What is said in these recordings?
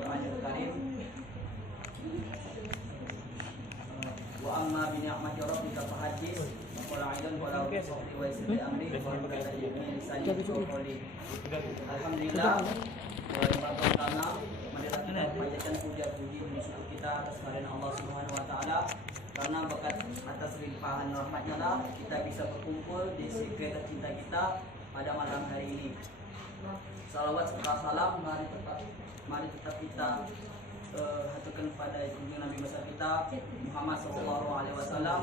Qur'anil Karim. Wa amma bi ni'mati rabbika fahaddits wa qul a'udzu wa la uqsimu wa yassir amri wa qul lisani qawli. Alhamdulillah wa ta'ala panjatkan puja-puji bersyukur kita atas kehadiran Allah Subhanahu wa taala, karena berkat atas limpahan rahmatnya lah kita bisa berkumpul di secret tercinta kita pada malam hari ini. Salawat serta salam mari tetap kita haturkan kepada junjungan Nabi besar kita Muhammad SAW,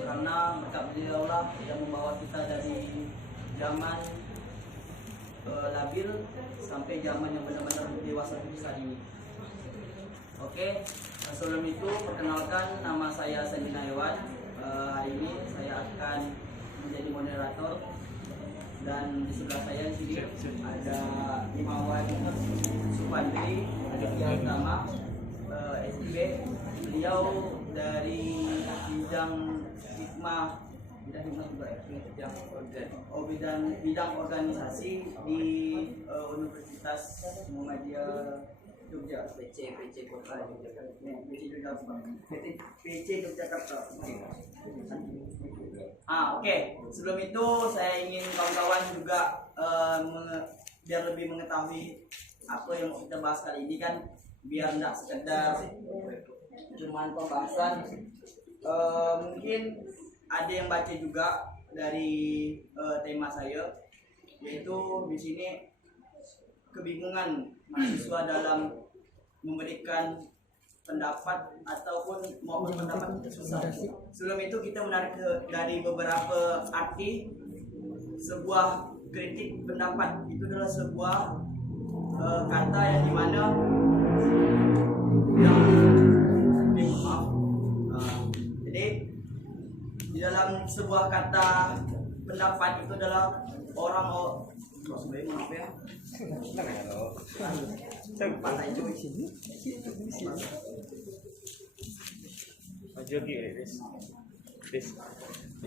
karena berkat beliau lah yang membawa kita dari zaman labil sampai zaman yang benar-benar dewasa besar ini. Oke, sebelum itu perkenalkan, nama saya Sandina Hewan. Hari ini saya akan menjadi moderator, dan di sebelah saya di sini ada Imawan Supandri Aditya Utama, SIB. Beliau dari bidang hikmah bidang organisasi di Universitas Muhammadiyah Jogja, PC Kota Yogyakarta. Oke. Sebelum itu saya ingin kawan-kawan juga biar lebih mengetahui apa yang mau kita bahas kali ini, kan biar tidak sekedar cuman pembahasan. Mungkin ada yang baca juga dari tema saya, yaitu di sini kebingungan mahasiswa dalam memberikan pendapat ataupun mau berpendapat susah. Sebelum itu kita menarik dari beberapa arti sebuah kritik pendapat. Itu adalah sebuah kata yang dimana jadi di dalam sebuah kata pendapat itu adalah orang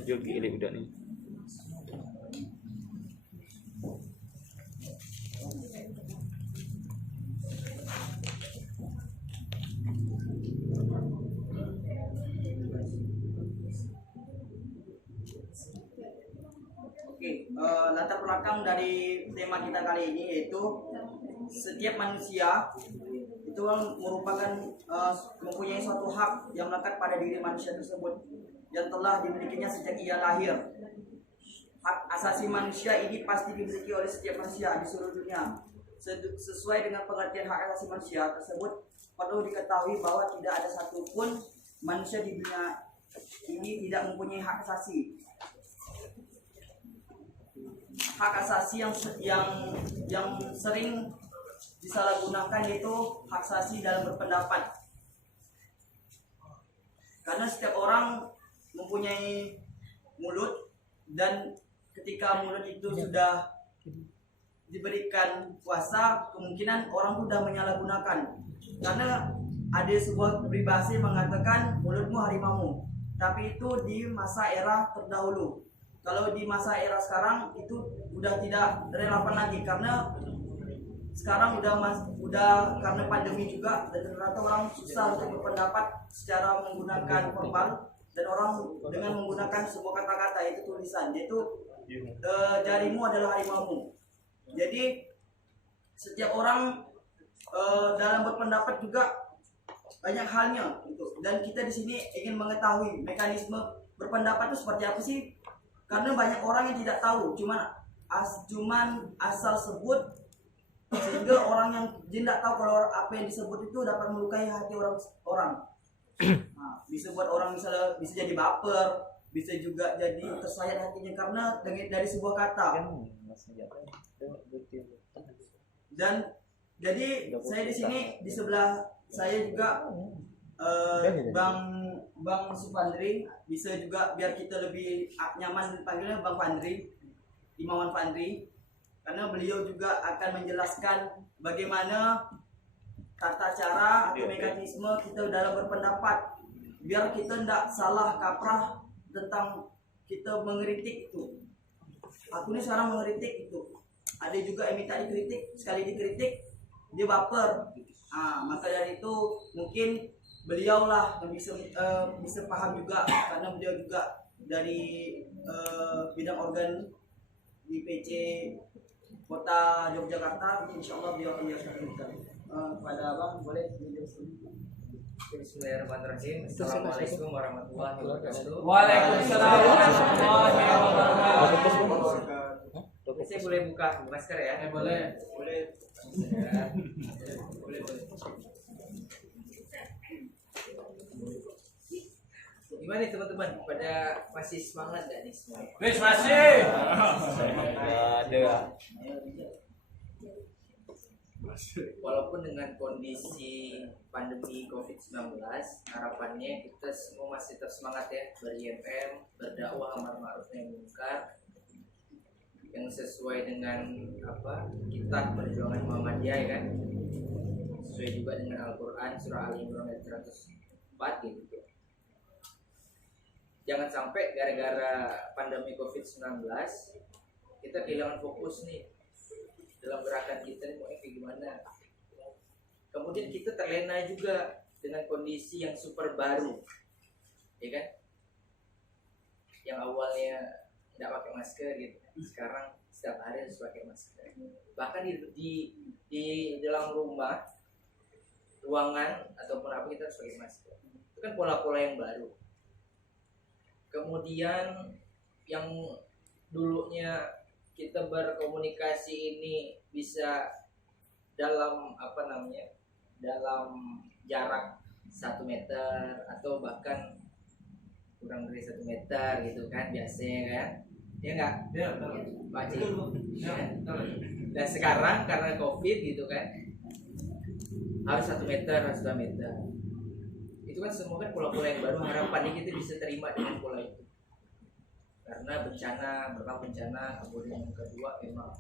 jogi udah nih. Latar belakang dari tema kita kali ini yaitu setiap manusia itu merupakan mempunyai suatu hak yang melekat pada diri manusia tersebut yang telah dimilikinya sejak ia lahir. Hak asasi manusia ini pasti dimiliki oleh setiap manusia di seluruh dunia. Sesuai dengan pengertian hak asasi manusia tersebut, perlu diketahui bahwa tidak ada satupun manusia di dunia ini tidak mempunyai hak asasi. Hak asasi yang sering disalahgunakan yaitu hak asasi dalam berpendapat. Karena setiap orang mempunyai mulut, dan ketika mulut itu sudah diberikan kuasa, kemungkinan orang sudah menyalahgunakan. Karena ada sebuah peribahasa yang mengatakan mulutmu harimaumu, tapi itu di masa era terdahulu. Kalau di masa era sekarang itu udah tidak relevan lagi, karena sekarang udah karena pandemi juga, dan ternyata orang susah untuk berpendapat secara menggunakan verbal, dan orang dengan menggunakan sebuah kata-kata yaitu tulisan, yaitu jarimu adalah harimaumu. Jadi setiap orang dalam berpendapat juga banyak halnya gitu. Dan kita di sini ingin mengetahui mekanisme berpendapat itu seperti apa sih? Karena banyak orang yang tidak tahu, cuman asal sebut, sehingga orang yang tidak tahu kalau apa yang disebut itu dapat melukai hati orang. Nah, bisa buat orang misalnya bisa jadi baper, bisa juga jadi tersayat hatinya karena dari sebuah kata. Dan jadi saya di sini di sebelah saya juga Bang Supandri, bisa juga biar kita lebih nyaman panggilnya Bang Fandri, Imawan Fandri, karena beliau juga akan menjelaskan bagaimana tata cara atau mekanisme kita dalam berpendapat, biar kita tidak salah kaprah tentang kita mengkritik itu. Aku ini sekarang mengkritik itu. Ada juga yang minta dikritik, sekali dikritik dia baper. Maka dari itu mungkin beliau lah yang bisa paham juga, karena beliau juga dari bidang organ di PC Kota Yogyakarta. Insya Allah beliau akan menjelaskan kita. Kepada abang boleh menjelaskan. Bismillahirrahmanirrahim. Assalamualaikum warahmatullahi wabarakatuh. Waalaikumsalam warahmatullahi wabarakatuh. Saya boleh buka masker ya? Boleh. Gimana nih teman-teman? Pada masih semangat gak nih semua? Wis masih. Walaupun dengan kondisi pandemi COVID-19, harapannya kita semua masih tetap semangat ya, ber-IMM, berdakwah amar ma'ruf nahi munkar yang sesuai dengan kitab perjuangan Muhammadiyah ya kan, sesuai juga dengan Al-Quran surah Al-Imran ayat 104 gitu. Jangan sampai gara-gara pandemi COVID-19 kita kehilangan fokus nih dalam gerakan kita ini mau kayak gimana. Kemudian kita terlena juga dengan kondisi yang super baru, ya kan? Yang awalnya tidak pakai masker gitu, sekarang setiap hari harus pakai masker. Bahkan di dalam rumah, ruangan ataupun apa kita harus pakai masker. Itu kan pola-pola yang baru. Kemudian yang dulunya kita berkomunikasi ini bisa dalam dalam jarak 1 meter atau bahkan kurang dari 1 meter gitu kan biasanya kan, ya enggak? Ya, Pak Cik. Dan sekarang karena COVID gitu kan harus 1 meter, harus 2 meter. Itu kan semua kan pola-pola yang baru, harapannya kita bisa terima dengan pola itu. Karena berkah bencana, kemudian yang kedua memang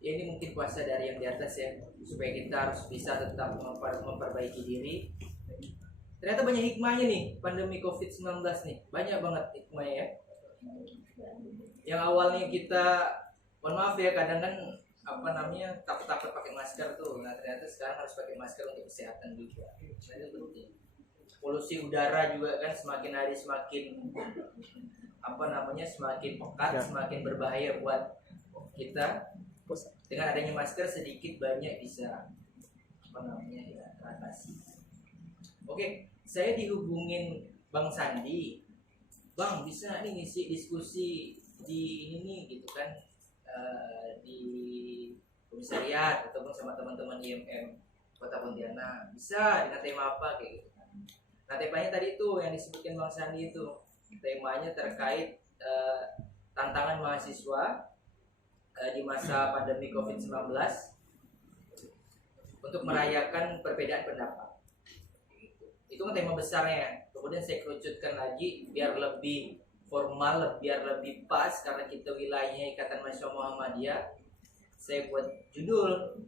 ya ini mungkin kuasa dari yang di atas ya, supaya kita harus bisa tetap memperbaiki diri. Ternyata banyak hikmahnya nih pandemi COVID-19 nih, banyak banget hikmahnya ya. Yang awalnya kita, mohon maaf ya, kadang kan takut-takut pakai masker tuh. Nah ternyata sekarang harus pakai masker untuk kesehatan juga. Nah, itu penting. Polusi udara juga kan semakin hari semakin semakin pekat, semakin berbahaya buat kita. Dengan adanya masker sedikit banyak bisa teratasi. Oke, saya dihubungin Bang Sandi. Bang, bisa nih ngisi diskusi di ini nih gitu kan, di komisariat ataupun sama teman-teman IMM Kota Pontianak. Bisa dengan tema apa kayak gitu kan. Nah, temanya tadi itu yang disebutkan Bang Sandi itu. Temanya terkait tantangan mahasiswa di masa pandemi COVID-19 untuk merayakan perbedaan pendapat. Itu kan tema besarnya. Kemudian saya kerucutkan lagi biar lebih formal, biar lebih pas karena kita wilayahnya Ikatan Mahasiswa Muhammadiyah. Saya buat judul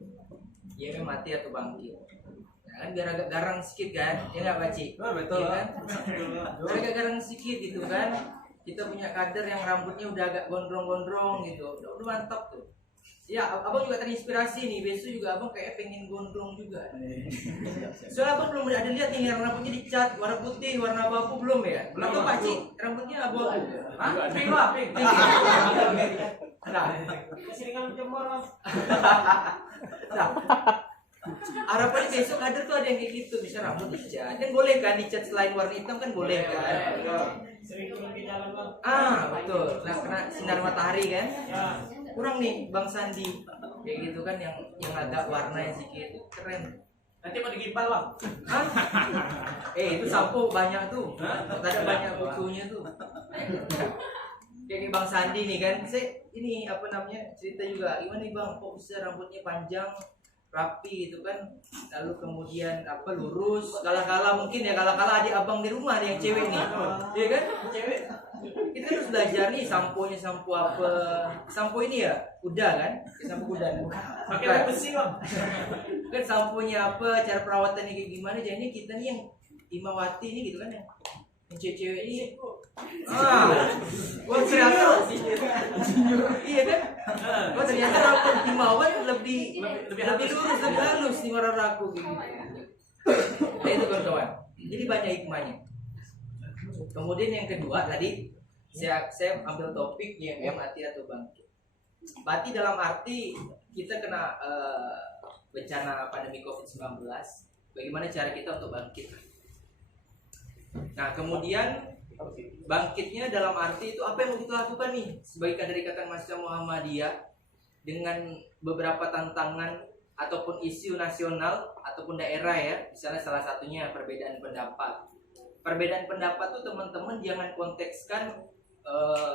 IMM mati atau bangkit. Nah, kan biar agak garang sedikit kan, ya nggak Pak Ci? Betul Ya, kan? Biar agak garang sedikit gitu kan. Kita punya kader yang rambutnya udah agak gondrong-gondrong gitu, udah mantap tuh. Ya, abang juga terinspirasi nih, besok juga abang kayak pengen gondrong juga. Soalnya abang belum ada lihat nih yang rambutnya dicat warna putih, warna abu-abu belum ya? Atau Pak Ci, rambutnya abu-abu? Hah? Pink lah, pink. Nah, Keseringan jemur Mas. nah, harapannya besok kader tuh ada yang kayak gitu, bisa rambut dicat. Kan boleh kan dicat selain warna hitam kan boleh kan? Sering turun di jalan Bang. Betul. Nah, kena sinar matahari kan? Ya. Kurang nih Bang Sandi kayak gitu kan yang agak warna yang sedikit keren. Nanti mau digimbal Bang. Hah? Itu sampo banyak tuh. Ada banyak bukunya tuh. Kayak Bang Sandi nih kan. Saya ini cerita juga. Gimana nih Bang, kok bisa rambutnya panjang, rapi gitu kan, lalu kemudian lurus, kala-kala mungkin ya kala-kala adik abang di rumah ada yang cewek nih, iya kan, cewek, kita harus belajar nih sampo apa, sampo ini ya, kuda kan, sampo kuda, Pakai besi Bang. kan samponya apa, cara perawatannya kayak gimana, jadi kita nih yang Imawati ini gitu kan yang cewek ini, wah ternyata, iya kan. Oh ternyata rapor Himawan lebih Lebih lurus, lebih halus nih orang aku gitu. Nah itu kawan-kawan. Jadi banyak hikmahnya. Kemudian yang kedua tadi saya ambil topik YMM mati atau bangkit. Mati dalam arti kita kena bencana pandemi COVID-19. Bagaimana cara kita untuk bangkit? Nah kemudian bangkitnya dalam arti itu apa yang mau kita lakukan nih sebagai kader Ikatan Mahasiswa Muhammadiyah dengan beberapa tantangan ataupun isu nasional ataupun daerah ya, misalnya salah satunya perbedaan pendapat. Perbedaan pendapat tuh teman-teman jangan kontekskan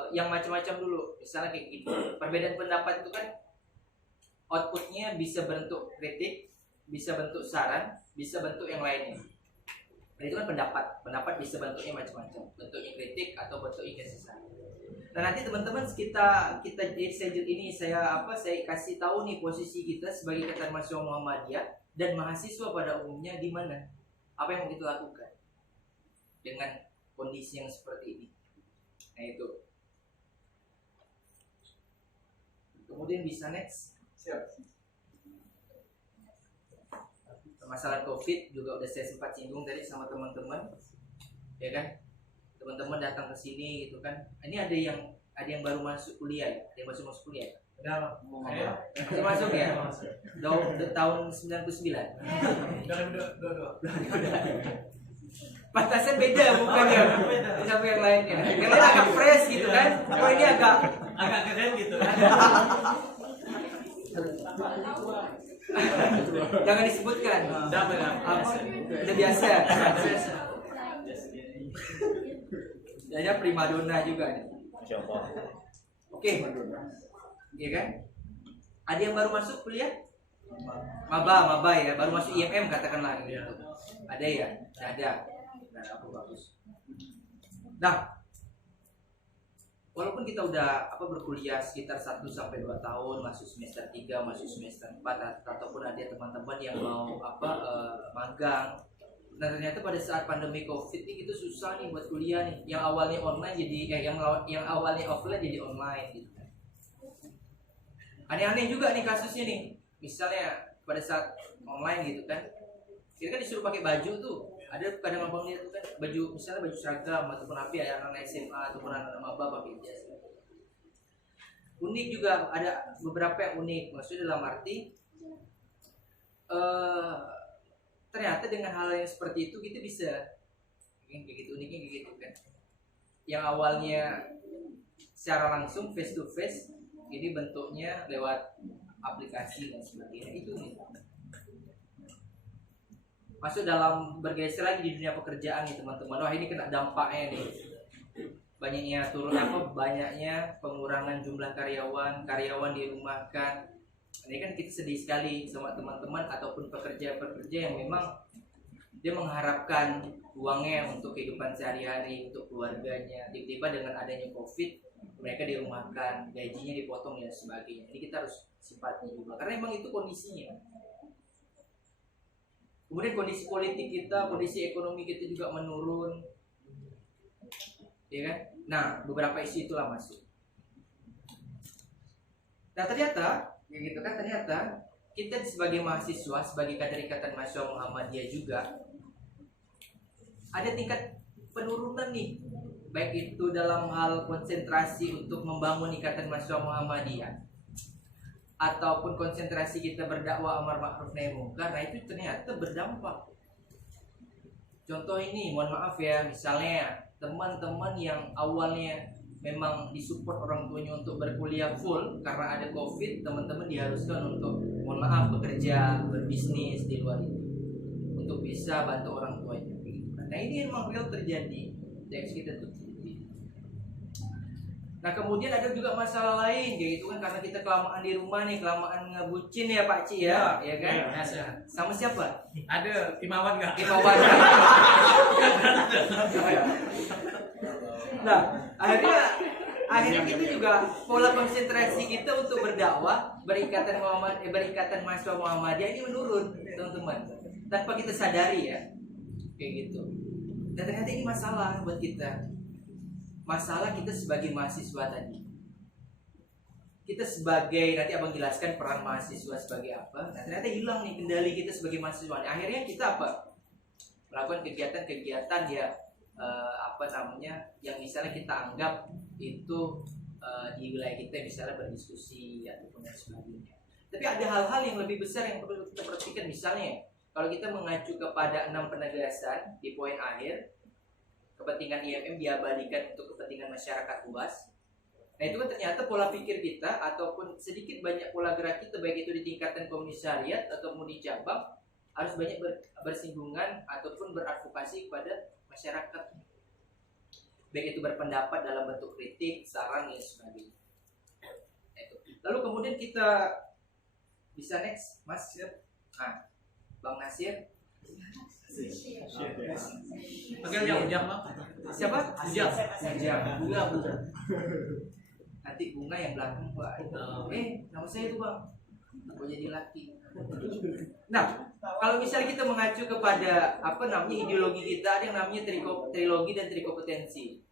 yang macam-macam dulu. Misalnya kayak gini, perbedaan pendapat itu kan outputnya bisa bentuk kritik, bisa bentuk saran, bisa bentuk yang lainnya. Nah, itu kan pendapat bisa bentuknya macam-macam, bentuknya kritik atau bentuknya kesesaran. Nah nanti teman-teman kita saya kasih tahu nih posisi kita sebagai Ikatan Mahasiswa Muhammadiyah dan mahasiswa pada umumnya di mana, apa yang mau kita lakukan dengan kondisi yang seperti ini. Nah itu. Kemudian bisa next. Siap. Masalah COVID juga udah saya sempat singgung tadi sama teman-teman, ya kan? Teman-teman datang ke sini gitu kan. Ini ada yang baru masuk kuliah ya? Ada yang masuk kuliah? Udah, Masih masuk ya? Tahun 99. Dua. Pantasnya beda bukan ya? Sama yang lainnya. Yang lain agak fresh gitu kan? Kalau ini agak keren gitu. jangan disebutkan. Udah biasa. Jadinya primadona juga nih. Oke. Iya kan? Ada yang baru masuk kuliah? Maba ya, baru masuk IMM katakanlah gitu. Ada ya? Ada. Nah, aku bagus. Nah, walaupun kita udah berkuliah sekitar 1 sampai 2 tahun, masuk semester 3, masuk semester 4 ataupun ada teman-teman yang mau magang. Nah, ternyata pada saat pandemi Covid ini itu susah nih buat kuliah nih. Yang awalnya online jadi yang awalnya offline jadi online gitu. Aneh-aneh juga nih kasusnya nih. Misalnya pada saat online gitu kan. Kita kan disuruh pakai baju tuh. Ada kadang abang lihat tuh kan baju, misalnya baju seragam ataupun anak SMA ataupun anak maba pakai jas. Unik juga, ada beberapa yang unik. Maksudnya dalam arti ternyata dengan hal yang seperti itu kita bisa kayak gitu, uniknya kayak gitu kan. Yang awalnya secara langsung face to face, ini bentuknya lewat aplikasi dan sebagainya. Itu nih. Masuk dalam bergeser lagi di dunia pekerjaan nih teman-teman. Wah ini kena dampaknya nih. Banyaknya pengurangan jumlah karyawan dirumahkan. Ini kan kita sedih sekali sama teman-teman ataupun pekerja-pekerja yang memang dia mengharapkan uangnya untuk kehidupan sehari-hari, untuk keluarganya. Tiba-tiba dengan adanya COVID, mereka dirumahkan, gajinya dipotong dan sebagainya. Jadi kita harus simpati juga karena memang itu kondisinya. Kemudian kondisi politik kita, kondisi ekonomi kita juga menurun, ya kan? Nah, beberapa isu itulah masuk. Nah ternyata, ya gitu kan, ternyata kita sebagai mahasiswa, sebagai kader Ikatan Mahasiswa Muhammadiyah juga ada tingkat penurunan nih, baik itu dalam hal konsentrasi untuk membangun Ikatan Mahasiswa Muhammadiyah ataupun konsentrasi kita berdakwah amar ma'ruf nahi munkar. Nah itu ternyata berdampak. Contoh ini, mohon maaf ya, misalnya teman-teman yang awalnya memang disupport orang tuanya untuk berkuliah full karena ada COVID, teman-teman diharuskan untuk, mohon maaf, bekerja, berbisnis di luar itu untuk bisa bantu orang tuanya. Nah ini memang real terjadi, teks kita tuh. Nah kemudian ada juga masalah lain, yaitu kan karena kita kelamaan di rumah nih, kelamaan ngebucin ya Pak Ci ya, ya kan? Ya. Sama siapa? Ada Himawan nggak? Himawan. Nah akhirnya kita juga pola konsentrasi kita untuk berdakwah berikatan mahasiswa Muhammadiyah ini menurun teman-teman, tanpa kita sadari ya, kayak gitu. Dan ternyata ini masalah buat kita. Masalah kita sebagai mahasiswa tadi. kita sebagai, nanti abang jelaskan peran mahasiswa sebagai apa. Nah ternyata hilang nih kendali kita sebagai mahasiswa. Akhirnya kita apa? Melakukan kegiatan-kegiatan ya apa namanya, yang misalnya kita anggap itu di wilayah kita misalnya berdiskusi ataupun dan sebagainya. Tapi ada hal-hal yang lebih besar yang perlu kita perhatikan. Misalnya kalau kita mengacu kepada 6 penegasan di poin akhir, kepentingan IMM diabadikan untuk kepentingan masyarakat luas. Nah itu kan ternyata pola pikir kita ataupun sedikit banyak pola gerak kita, baik itu di tingkatan komisariat ataupun di cabang, harus banyak bersinggungan ataupun beradvokasi kepada masyarakat, baik itu berpendapat dalam bentuk kritik, saran dan sebagainya. Lalu kemudian kita bisa next, Mas. Nah, Bang Nasir. Panggil Ujang, Bang. Siapa? Ujang. Bunga. Nanti Bunga yang belakang, Pak. Nama saya itu, Bang. Aku jadi laki. Nah, kalau misalnya kita mengacu kepada apa namanya ideologi kita, ada yang namanya trilogi dan trikompetensi.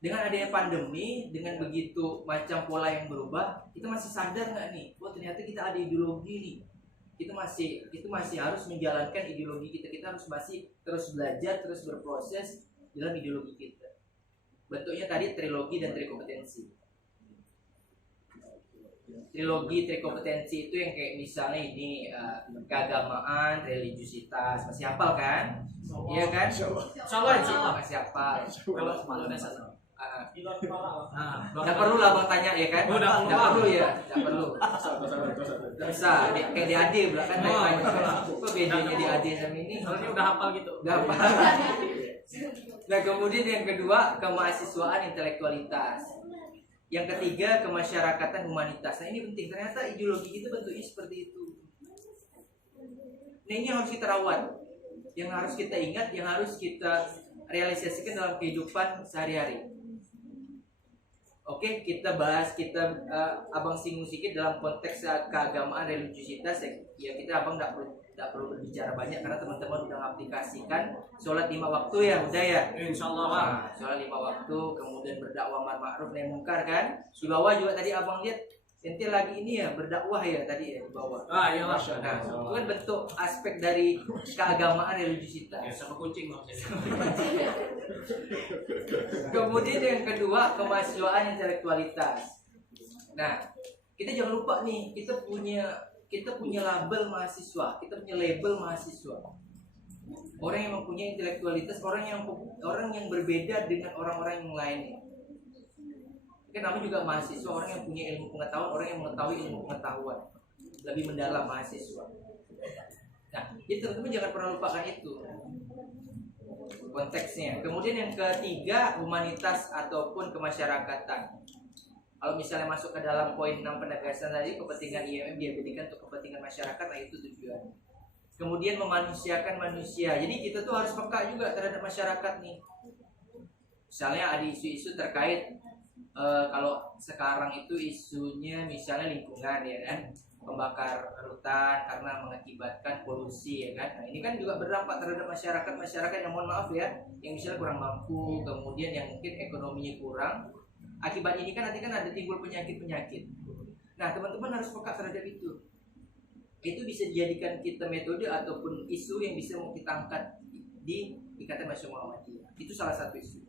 Dengan adanya pandemi, dengan begitu macam pola yang berubah, kita masih sadar nggak nih? Oh ternyata kita ada ideologi nih. Kita masih harus menjalankan ideologi kita. Kita harus masih terus belajar, terus berproses dalam ideologi kita. Bentuknya tadi trilogi dan trikompetensi. Trilogi trikompetensi itu yang kayak misalnya ini keagamaan, religiusitas, masih hafal kan? Iya kan? Insyaallah. Masih hafal. Kalau dasar. Nggak perlu lah bang tanya ya kan? Udah Nggak perlu ya, nggak perlu. Bisa, kayak di AD belakang tanya. Kok bedanya di AD sama ini? Soalnya udah hafal gitu. Nggak apa. Nah kemudian yang kedua kemahasiswaan intelektualitas. Yang ketiga kemasyarakatan humanitas. Nah ini penting. Ternyata ideologi kita bentuknya seperti itu. Nah ini yang harus kita rawat, yang harus kita ingat, yang harus kita realisasikan dalam kehidupan sehari-hari. Oke, kita bahas, abang singgung sedikit dalam konteks keagamaan religiusitas ya kita abang tidak perlu berbicara banyak karena teman-teman udah aplikasikan sholat 5 waktu ya, udah ya. Insyaallah. Nah, sholat 5 waktu, kemudian berdakwah amar ma'ruf nahi munkar kan. Di bawah juga tadi abang lihat ente lagi ini ya berdakwah ya tadi ya di bawah. Iyalah. Nah, itu kan bentuk aspek dari keagamaan religiusitas. Ya sama kucing maksudnya. Kemudian yang kedua kemahasiswaan intelektualitas. Nah, kita jangan lupa nih, kita punya label mahasiswa, kita punya label mahasiswa. Orang yang mempunyai intelektualitas, orang yang berbeda dengan orang-orang yang lainnya. Kan namanya juga mahasiswa, orang yang punya ilmu pengetahuan, orang yang mengetahui ilmu pengetahuan lebih mendalam mahasiswa. Nah, jadi teman-teman jangan pernah lupakan itu konteksnya. Kemudian yang ketiga humanitas ataupun kemasyarakatan. Kalau misalnya masuk ke dalam poin 6 penegasan tadi, kepentingan IMM diabadikan untuk kepentingan masyarakat, nah itu tujuan. Kemudian memanusiakan manusia. Jadi kita tuh harus peka juga terhadap masyarakat nih. Misalnya ada isu-isu terkait kalau sekarang itu isunya misalnya lingkungan ya kan, pembakar hutan karena mengakibatkan polusi ya kan. Nah ini kan juga berdampak terhadap masyarakat yang mohon maaf ya, yang misalnya kurang mampu, kemudian yang mungkin ekonominya kurang. Akibat ini kan nanti kan ada timbul penyakit. Nah teman-teman harus peka terhadap itu. Itu bisa dijadikan kita metode ataupun isu yang bisa mau kita angkat di Ikatan Mahasiswa Muhammadiyah. Itu salah satu isu.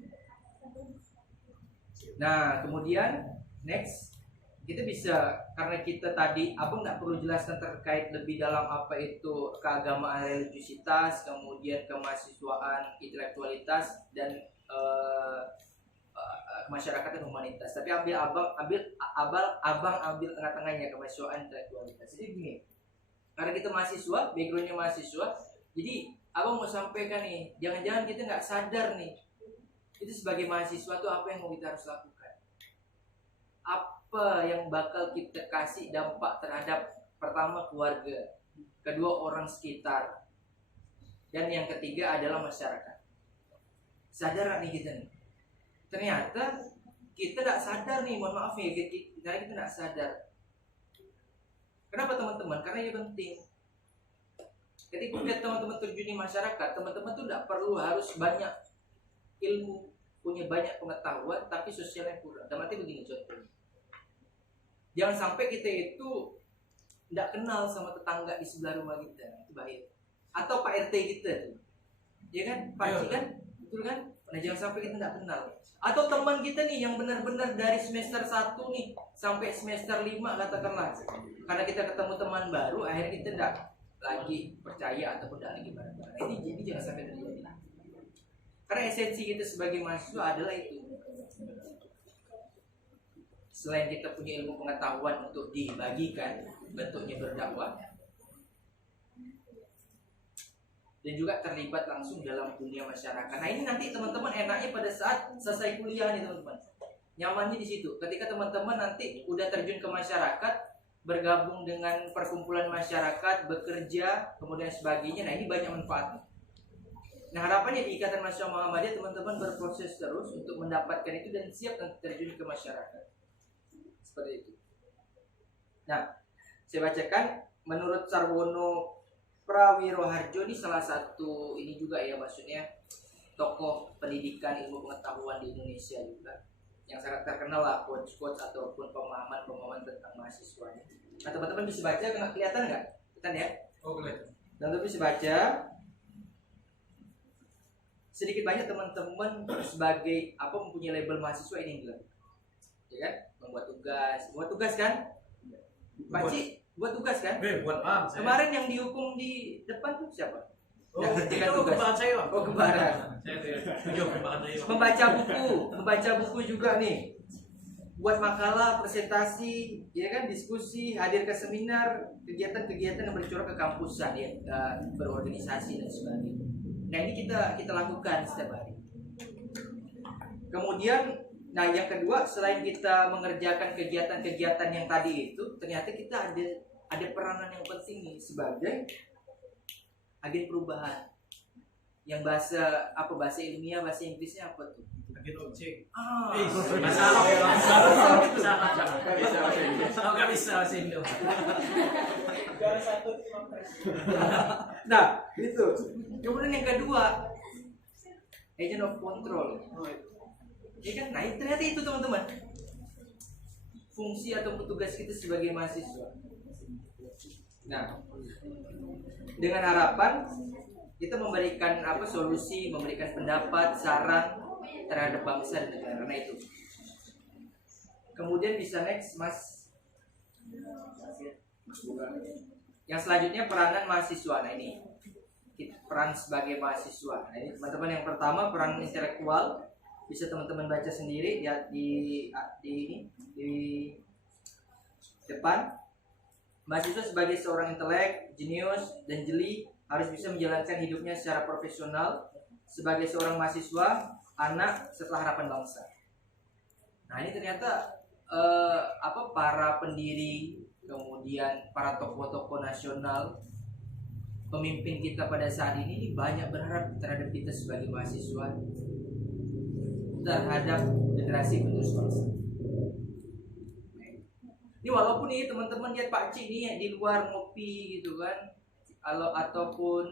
Nah kemudian next kita bisa, karena kita tadi abang nggak perlu jelaskan terkait lebih dalam apa itu keagamaan religiusitas, kemudian kemahasiswaan intelektualitas dan kemasyarakatan humanitas. Tapi abang ambil tengah-tengahnya kemahasiswaan intelektualitas. Jadi gini, karena kita mahasiswa, backgroundnya mahasiswa, jadi abang mau sampaikan nih, jangan-jangan kita nggak sadar nih, itu sebagai mahasiswa tuh apa yang mau kita harus lakukan, apa yang bakal kita kasih dampak terhadap pertama keluarga, kedua orang sekitar, dan yang ketiga adalah masyarakat. Sadar nggak nih kita nih? Ternyata kita tidak sadar nih, mohon maaf ya, kita tidak sadar. Kenapa teman-teman? Karena ini penting. Ketika teman-teman terjun di masyarakat, teman-teman tuh tidak perlu harus banyak ilmu, punya banyak pengetahuan, tapi sosialnya kurang. Dan nanti begini contohnya. Jangan sampai kita itu tidak kenal sama tetangga di sebelah rumah kita, itu bahaya. Atau Pak RT kita tuh, ya kan, Pak Cik kan, betul kan? Nah jangan sampai kita tidak kenal. Atau teman kita nih yang benar-benar dari semester 1 nih sampai semester 5 katakanlah, karena kita ketemu teman baru, akhirnya kita tidak lagi percaya ataupun tidak lagi bareng-bareng. Ini jangan sampai terjadi. Karena esensi kita sebagai mahasiswa adalah itu. Selain kita punya ilmu pengetahuan untuk dibagikan, bentuknya berdakwah, dan juga terlibat langsung dalam dunia masyarakat. Nah ini nanti teman-teman enaknya pada saat selesai kuliah nih teman-teman, nyamannya di situ. Ketika teman-teman nanti udah terjun ke masyarakat, bergabung dengan perkumpulan masyarakat, bekerja, kemudian sebagainya. Nah ini banyak manfaatnya. Nah harapannya di Ikatan Mahasiswa Muhammadiyah teman-teman berproses terus untuk mendapatkan itu dan siap nanti terjun ke masyarakat. Seperti itu. Nah, saya bacakan menurut Sarwono Prawiroharjo, ini salah satu ini juga ya, maksudnya tokoh pendidikan ilmu pengetahuan di Indonesia juga, yang sangat terkenal lah quotes-quotes ataupun pemahaman tentang mahasiswa. Nah teman-teman bisa baca, kena kelihatan nggak? Kelihatan ya? Oh kelihatan. Teman-teman bisa baca. Sedikit banyak teman-teman sebagai apa mempunyai label mahasiswa ini juga, ya kan? Membuat tugas kan? Pak Cik, buat tugas kan? Buat apa? Kemarin yang dihukum di depan tuh siapa? Oh, Yang itu ngerjakan tugas. kembaran saya, Bang. Oh, kembaran. Saya kembaran saya, Bang. Membaca buku juga nih. Buat makalah, presentasi, ya kan, diskusi, hadir ke seminar, kegiatan-kegiatan yang bercorak ke kampusan ya, berorganisasi dan sebagainya. Nah, ini kita lakukan setiap hari. Kemudian, nah yang kedua, selain kita mengerjakan kegiatan-kegiatan yang tadi itu, ternyata kita ada peranan yang penting nih sebagai agen perubahan. Yang bahasa ilmiah, bahasa Inggrisnya apa tuh? Agen objek. Nggak bisa bahasa Indo. Nah, itu. Kemudian yang kedua, agent of control. Ya kan? Nah, ternyata itu teman-teman. Fungsi atau tugas kita sebagai mahasiswa. Nah, dengan harapan kita memberikan solusi, memberikan pendapat, saran terhadap bangsa dan negara. Nah itu. Kemudian bisa next, Mas. Yang selanjutnya peranan mahasiswa. Nah ini peran sebagai mahasiswa. Nah ini teman-teman, yang pertama peran intelektual, bisa teman-teman baca sendiri ya di depan. Mahasiswa sebagai seorang intelek, jenius, dan jeli harus bisa menjalankan hidupnya secara profesional sebagai seorang mahasiswa, anak setelah harapan bangsa. Nah ini ternyata para pendiri, kemudian para tokoh-tokoh nasional, pemimpin kita pada saat ini banyak berharap terhadap kita sebagai mahasiswa, terhadap generasi penerus bangsa. Ini walaupun nih teman-teman lihat Pak Cik nih di luar ngopi gitu kan, ataupun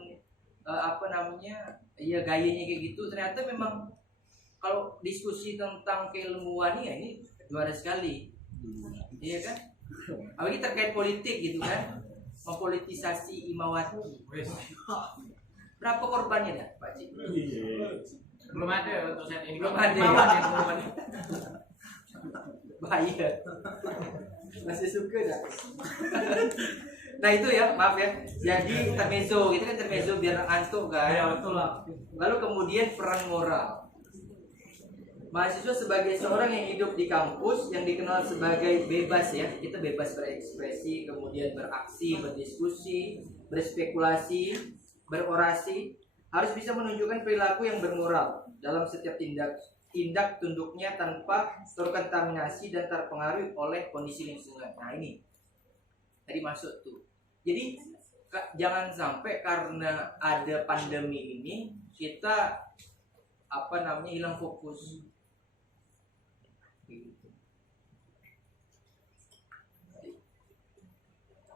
ya gayanya kayak gitu, ternyata memang kalau diskusi tentang keilmuan ya ini juara sekali, iya kan? Apalagi terkait politik gitu kan, mempolitisasi Imawati. Berapa korbannya dah Pak Cik? Belum ada untuk saat ini. Belum ada. Bahaya. Masih suka dah. Nah itu ya, maaf ya. Jadi intermezzo, gitu kan, intermezzo biar ngantuk kan. Ya betul lah. Lalu kemudian peran moral. Mahasiswa sebagai seorang yang hidup di kampus, yang dikenal sebagai bebas ya. Kita bebas berekspresi, kemudian beraksi, berdiskusi, berspekulasi, berorasi, harus bisa menunjukkan perilaku yang bermoral dalam setiap tindak tunduknya tanpa terkontaminasi dan terpengaruhi oleh kondisi lingkungan. Nah ini tadi masuk tuh. Jadi jangan sampai karena ada pandemi ini kita hilang fokus.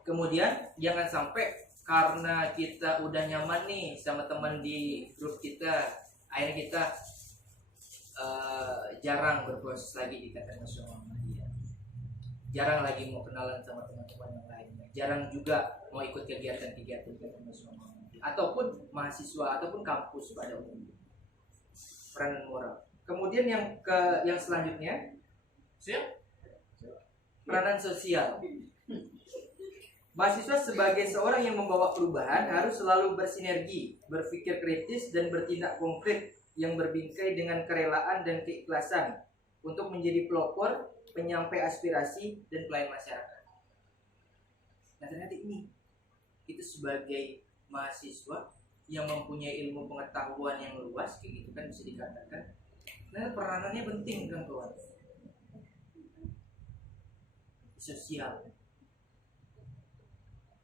Kemudian jangan sampai karena kita udah nyaman nih sama teman di grup kita, akhirnya kita jarang berproses lagi di Ikatan Mahasiswa Muhammadiyah. jarang lagi mau kenalan sama teman-teman yang lainnya, jarang juga mau ikut kegiatan-kegiatan mahasiswa ataupun mahasiswa ataupun kampus pada umumnya. Peranan moral. Kemudian yang selanjutnya, Siap? peranan sosial. Mahasiswa sebagai seorang yang membawa perubahan harus selalu bersinergi, berpikir kritis, dan bertindak konkret yang berbingkai dengan kerelaan dan keikhlasan untuk menjadi pelopor, penyampai aspirasi, dan pelayan masyarakat. Nah ternyata ini, itu sebagai mahasiswa yang mempunyai ilmu pengetahuan yang luas, kayak gitu kan bisa dikatakan. Nah peranannya penting kan kawan. Sosial.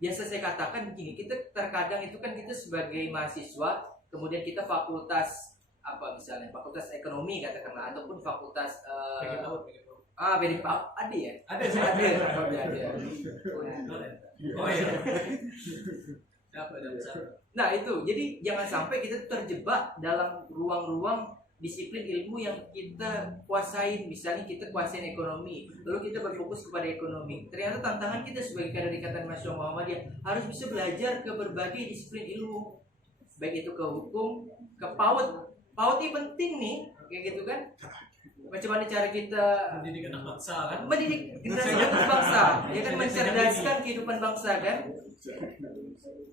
Biasa saya katakan begini, kita terkadang itu kan kita sebagai mahasiswa, kemudian kita fakultas apa misalnya, fakultas ekonomi katakanlah, ataupun fakultas Pengen tahu. BD PAUD ada ya? Ada sih. Ada. Oh iya. Dapat. Nah itu, jadi jangan sampai kita terjebak dalam ruang-ruang disiplin ilmu yang kita kuasain. Misalnya kita kuasain ekonomi, lalu kita berfokus kepada ekonomi. Ternyata tantangan kita sebagai kader Ikatan Mahasiswa Muhammadiyah harus bisa belajar ke berbagai disiplin ilmu, baik itu ke hukum, ke PAUD. PAUD ini penting nih, kayak gitu kan. Bagaimana cara kita Mendidik anak bangsa kan? mendidik generasi anak bangsa, ya kan, mencerdaskan kehidupan bangsa kan.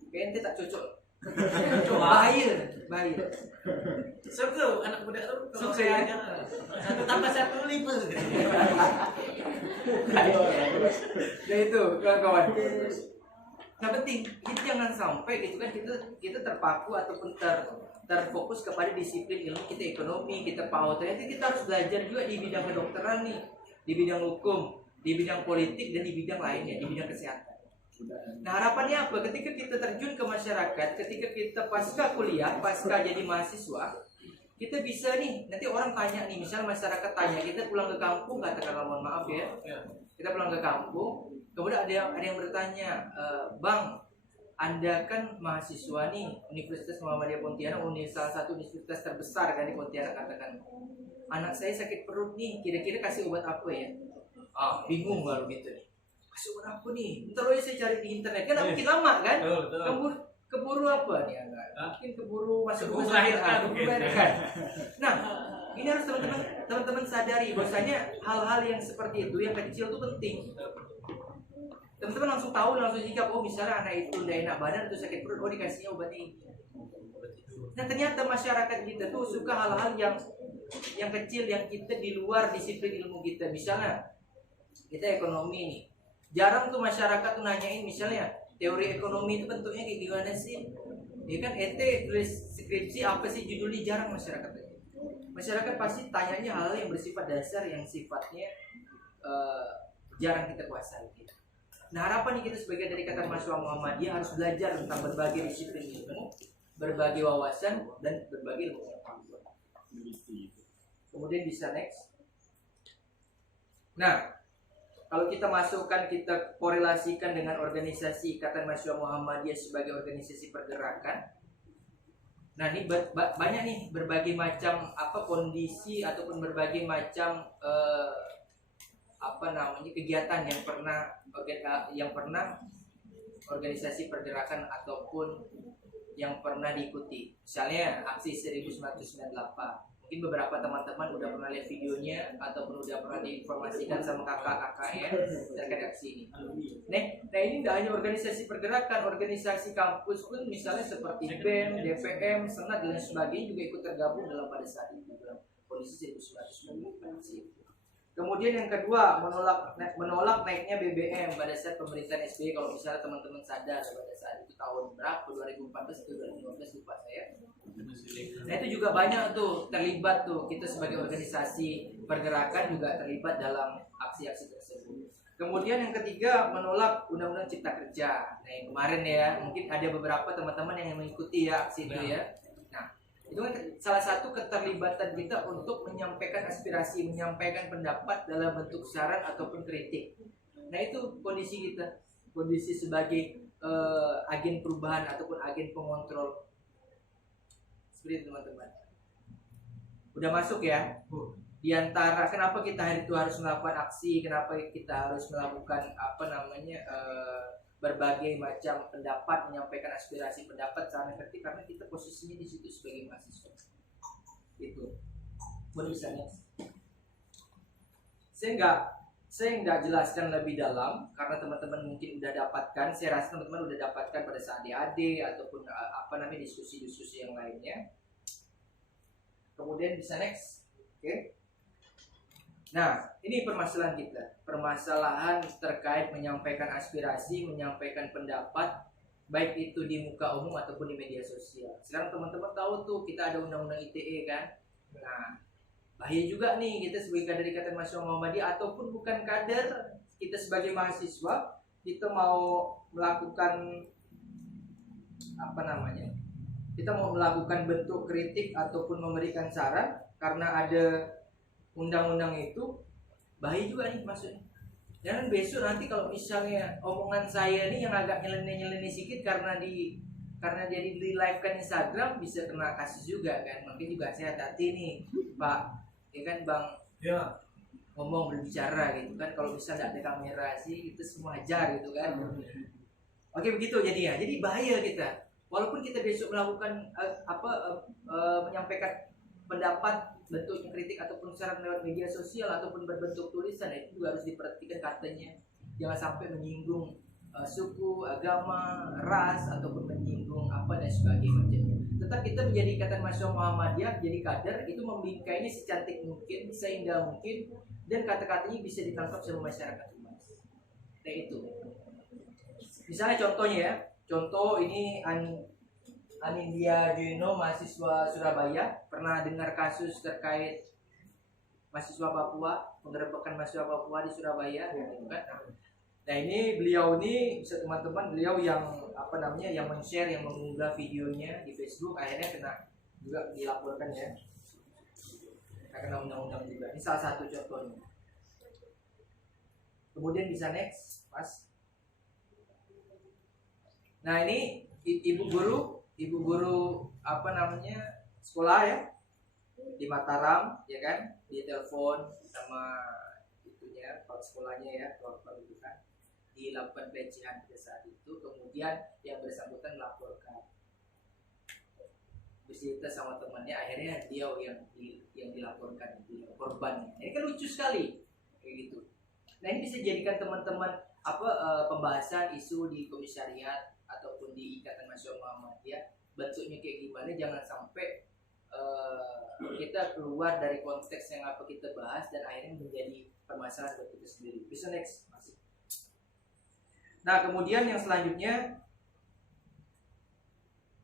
Ente tak cocok. Bahaya. Seru anak muda tuh kalau Suka saya ya? ajar satu tambah satu lima. Nah itu kawan-kawan. Nah penting, kita jangan sampai gitu kan kita terpaku ataupun terfokus kepada disiplin ilmu kita ekonomi, kita PAUD. Ternyata kita harus belajar juga di bidang kedokteran nih, di bidang hukum, di bidang politik dan di bidang lainnya, di bidang kesehatan. Nah harapannya apa? Ketika kita terjun ke masyarakat, ketika kita pasca kuliah, pasca jadi mahasiswa, kita bisa nih, nanti orang tanya nih, misalnya masyarakat tanya, kita pulang ke kampung, katakanlah mohon maaf ya, kita pulang ke kampung, kemudian ada yang bertanya, Bang, Anda kan mahasiswa nih, Universitas Muhammadiyah Pontianak, salah satu universitas terbesar kan di Pontianak, katakan, anak saya sakit perut nih, kira-kira kasih obat apa ya? Bingung baru gitu nih. Kasih obat apa nih? Ntar aja saya cari di internet, kan mungkin lama kan? Keburu apa nih anak? Mungkin keburu masuk Keburu rumah sakit, melahirkan keburu mungkin. melahirkan. Nah, ini harus teman-teman sadari bahwasanya hal-hal yang seperti itu yang kecil itu penting. Teman-teman langsung tahu, langsung sikap, oh misalnya anak itu tidak enak badan atau sakit perut, oh dikasihnya obat ini. Nah ternyata masyarakat kita tuh suka hal-hal yang kecil, yang kita di luar disiplin ilmu kita. Misalnya kita ekonomi nih, jarang tuh masyarakat tuh nanyain misalnya teori ekonomi itu bentuknya kayak gimana sih? Ya kan, tulis skripsi apa sih judulnya, jarang masyarakat. Masyarakat pasti tanyanya hal yang bersifat dasar yang sifatnya jarang kita kuasai. Nah harapan nih kita sebagai dari Ikatan Mahasiswa Muhammadiyah harus belajar tentang berbagai disiplin ilmu, berbagai wawasan dan berbagai ilmu pengetahuan. Kemudian bisa next. Nah, kalau kita masukkan, kita korelasikan dengan organisasi Ikatan Mahasiswa Muhammadiyah sebagai organisasi pergerakan. Nah, ini banyak nih berbagai macam kondisi ataupun berbagai macam kegiatan yang pernah organisasi pergerakan ataupun yang pernah diikuti. Misalnya aksi 1998. Mungkin beberapa teman-teman udah pernah lihat videonya ataupun udah pernah diinformasikan sama kakak-kakak ya terkait aksi ini. Nah ini tidak hanya organisasi pergerakan, organisasi kampus pun misalnya seperti BEM, DPM, Senat dan sebagainya juga ikut tergabung dalam pada saat itu dalam kondisi 1998. Kemudian yang kedua, menolak naiknya BBM pada saat pemerintahan SBY. Kalau misalnya teman-teman sadar pada saat itu tahun berapa, 2014 atau 2015 lupa saya. Nah itu juga banyak tuh terlibat tuh, kita sebagai organisasi pergerakan juga terlibat dalam aksi-aksi tersebut. Kemudian yang ketiga, menolak Undang-Undang Cipta Kerja. Nah yang kemarin ya, mungkin ada beberapa teman-teman yang mengikuti ya aksi itu ya. Itu kan salah satu keterlibatan kita untuk menyampaikan aspirasi, menyampaikan pendapat dalam bentuk saran ataupun kritik. Nah itu kondisi kita, kondisi sebagai agen perubahan ataupun agen pengontrol. Seperti itu teman-teman. Udah masuk ya? di antara kenapa kita hari itu harus melakukan aksi, kenapa kita harus melakukan berbagai macam pendapat, menyampaikan aspirasi pendapat secara efektif, karena kita posisinya di situ sebagai mahasiswa. Itu. Boleh bisa next. Saya nggak jelaskan lebih dalam karena teman-teman mungkin udah dapatkan. Saya rasa teman-teman udah dapatkan pada saat DAD ataupun diskusi-diskusi yang lainnya. Kemudian bisa next. Oke. Nah, ini permasalahan kita. Permasalahan terkait menyampaikan aspirasi, menyampaikan pendapat, baik itu di muka umum ataupun di media sosial. Sekarang teman-teman tahu tuh kita ada undang-undang ITE kan. Nah, bahaya juga nih kita sebagai kader Ikatan Mahasiswa Muhammadiyah ataupun bukan kader, kita sebagai mahasiswa kita mau melakukan kita mau melakukan bentuk kritik ataupun memberikan saran karena ada undang-undang itu, bahaya juga nih maksudnya. Jangan besok nanti kalau misalnya omongan saya ini yang agak nyeleneh-nyeleneh sedikit karena jadi di live kan Instagram bisa kena kasus juga kan. Makanya juga saya hati-hati nih Pak, ya kan Bang, Ya. ngomong berbicara gitu kan. Kalau misalnya ada kamera sih itu semua ajar gitu kan. Oke begitu jadinya. Jadi bahaya kita. Walaupun kita besok melakukan menyampaikan pendapat bentuknya kritik ataupun saran lewat media sosial ataupun berbentuk tulisan, itu juga harus diperhatikan katanya. Jangan sampai menyinggung suku, agama, ras ataupun menyinggung dan sebagainya. Tetap kita menjadi Ikatan Mahasiswa Muhammadiyah, jadi kader itu membingkainya secantik mungkin, seindah mungkin, dan kata-katanya bisa ditangkap sama masyarakat luas. Nah itu. Misalnya contohnya ya, contoh ini Anindya Juno, mahasiswa Surabaya, pernah dengar kasus terkait mahasiswa Papua, penggerebekan mahasiswa Papua di Surabaya, gitu kan? Nah ini beliau ini bisa teman-teman, beliau yang yang men-share, yang mengunggah videonya di Facebook, akhirnya kena juga dilaporkan ya, kena undang-undang juga. Ini salah satu contohnya. Kemudian bisa next, Mas. Nah ini ibu guru sekolah ya di Mataram ya kan, dia telepon sama itunya kepala sekolahnya ya, kalau itu kan dilakukan pelecehan pada saat itu, kemudian yang bersangkutan melaporkan, bercerita sama temannya, akhirnya dia yang dilaporkan, korbannya. Ini kan lucu sekali kayak gitu. Nah ini bisa jadikan teman-teman pembahasan isu di komisariat ataupun di Ikatan Mahasiswa Muhammadiyah, bentuknya kayak gimana, jangan sampai kita keluar dari konteks yang kita bahas dan akhirnya menjadi permasalahan buat kita sendiri. Bisa next, masih. Nah kemudian yang selanjutnya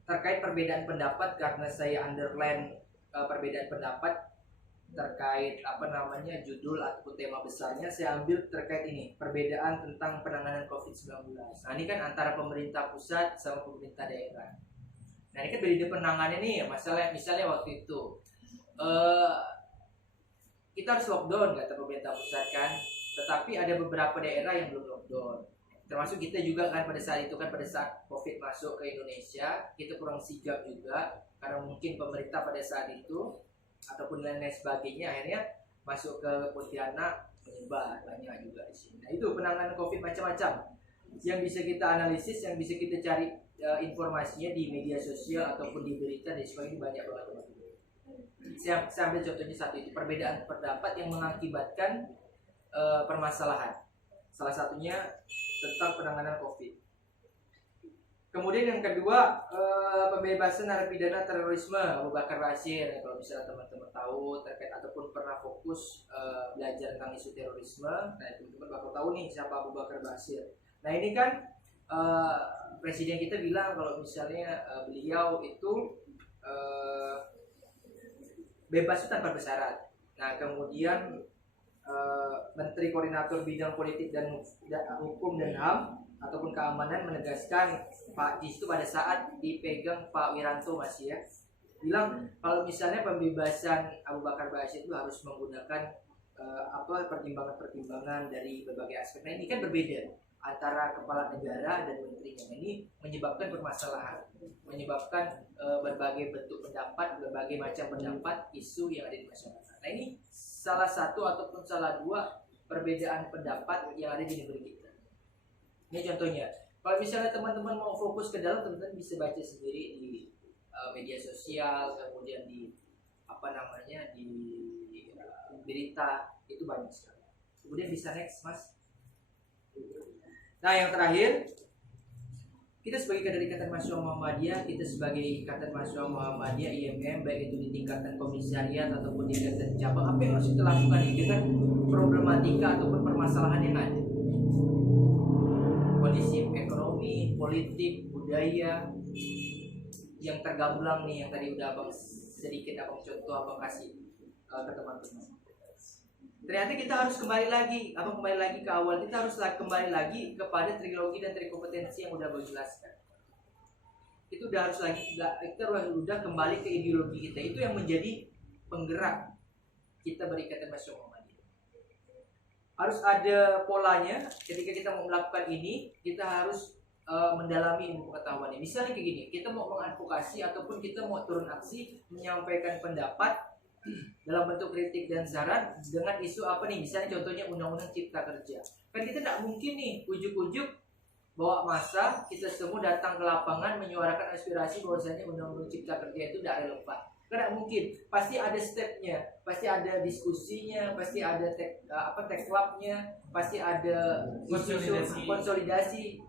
terkait perbedaan pendapat, karena saya underline perbedaan pendapat terkait judul ataupun tema besarnya, saya ambil terkait ini, perbedaan tentang penanganan COVID-19. Nah ini kan antara pemerintah pusat sama pemerintah daerah. Nah ini kan beda penanganannya nih, misalnya waktu itu kita harus lockdown kata pemerintah pusat kan, tetapi ada beberapa daerah yang belum lockdown, termasuk kita juga kan pada saat COVID masuk ke Indonesia, kita kurang sigap juga karena mungkin pemerintah pada saat itu ataupun lain-lain sebagainya, akhirnya masuk ke Pontianak, menyebar banyak juga di sini. Nah itu penanganan COVID macam-macam yang bisa kita analisis, yang bisa kita cari informasinya di media sosial ataupun di berita dan sebagainya, banyak banget teman-teman. Saya ambil contohnya satu itu, perbedaan pendapat yang mengakibatkan permasalahan. Salah satunya tentang penanganan COVID. Kemudian yang kedua, pembebasan narapidana terorisme Abu Bakar Bashir. Kalau misalnya teman-teman tahu terkait ataupun pernah fokus belajar tentang isu terorisme, nah teman-teman bakal tahu nih siapa Abu Bakar Bashir. Nah ini kan presiden kita bilang kalau misalnya beliau itu bebas tanpa bersyarat. Nah kemudian Menteri Koordinator Bidang Politik dan Hukum dan HAM ataupun Keamanan menegaskan Pak di situ pada saat dipegang Pak Wiranto masih ya, bilang kalau misalnya pembebasan Abu Bakar Bashir itu harus menggunakan pertimbangan-pertimbangan dari berbagai aspek. Nah ini kan berbeda antara kepala negara dan menterinya. Ini menyebabkan permasalahan, menyebabkan berbagai bentuk pendapat, berbagai macam pendapat, isu yang ada di masyarakat. Nah ini salah satu ataupun salah dua perbedaan pendapat yang ada di negeri kita. Ini contohnya, kalau misalnya teman-teman mau fokus ke dalam, teman-teman bisa baca sendiri di media sosial, kemudian di di berita, itu banyak sekali. Kemudian bisa next, Mas. Nah yang terakhir, kita sebagai kader Ikatan Mahasiswa Muhammadiyah, kita sebagai Ikatan Mahasiswa Muhammadiyah IMM, baik itu di tingkatan komisariat ataupun di tingkatan cabang, apa yang harus kita lakukan dengan problematika ataupun permasalahan yang ada, kondisi ekonomi, politik, budaya yang tergabung nih, yang tadi udah abang sedikit abang contoh, abang kasih ke teman-teman. Ternyata kita harus kembali lagi ke awal, kita harus kembali lagi kepada trilogi dan trikompetensi yang udah abang jelaskan. Itu udah harus kita udah kembali ke ideologi kita, itu yang menjadi penggerak kita berikatan Mahasiswa Muhammadiyah. Harus ada polanya. Ketika kita mau melakukan ini, kita harus mendalami ilmu pengetahuannya. Misalnya kayak gini, kita mau mengadvokasi ataupun kita mau turun aksi menyampaikan pendapat dalam bentuk kritik dan saran dengan isu apa nih, misalnya contohnya undang-undang cipta kerja. Kan kita tidak mungkin nih ujuk-ujuk bawa massa kita semua datang ke lapangan menyuarakan aspirasi bahwasanya undang-undang cipta kerja itu tidak relevan. Karena mungkin pasti ada stepnya, pasti ada diskusinya, pasti ada tech clubnya, pasti ada konsolidasi.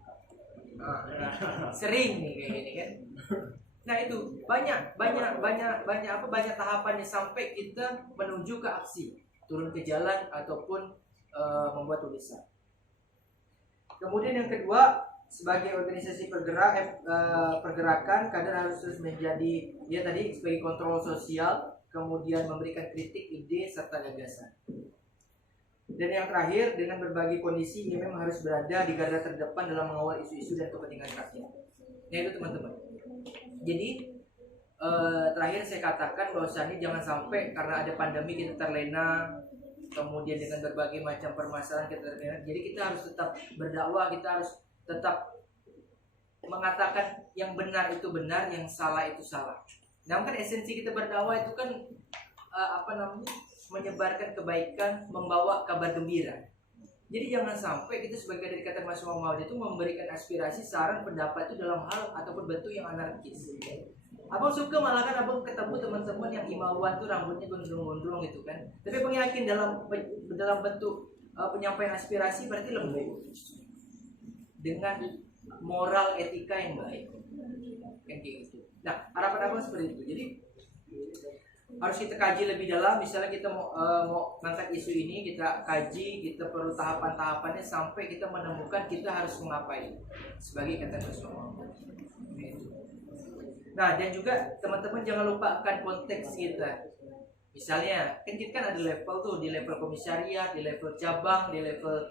Sering nih kayak gini kan. Nah itu banyak tahapannya sampai kita menuju ke aksi, turun ke jalan ataupun membuat tulisan. Kemudian yang kedua, sebagai organisasi pergerakan, kader harus terus menjadi tadi sebagai kontrol sosial, kemudian memberikan kritik, ide serta gagasan. Dan yang terakhir, dengan berbagai kondisi ini memang harus berada di garda terdepan dalam mengawal isu-isu dan kepentingan rakyat. Nah itu teman-teman. Jadi terakhir saya katakan bahwasannya jangan sampai karena ada pandemi kita terlena, kemudian dengan berbagai macam permasalahan kita terlena. Jadi kita harus tetap berdakwah, kita harus tetap mengatakan yang benar itu benar, yang salah itu salah. Namun kan esensi kita berdakwah itu kan menyebarkan kebaikan, membawa kabar gembira. Jadi jangan sampai kita sebagai dari Ikatan Mahasiswa Muhammadiyah itu memberikan aspirasi, saran, pendapat itu dalam hal ataupun bentuk yang anarkis. Abang suka malah kan abang ketemu teman-teman yang imauan tuh rambutnya gondrong-gondrong gitu kan. Tapi abang yakin dalam bentuk penyampaian aspirasi berarti lembut, dengan moral etika yang baik, kan kayak gitu. Nah harapan abang seperti itu. Jadi harus kita kaji lebih dalam. Misalnya kita mau mengangkat isu ini, kita kaji, kita perlu tahapan-tahapannya sampai kita menemukan kita harus mengapain sebagai Ikatan Mahasiswa Muhammadiyah. Nah dan juga teman-teman jangan lupakan konteks kita. Misalnya kan kita kan ada level tuh, di level komisariat, di level cabang, di level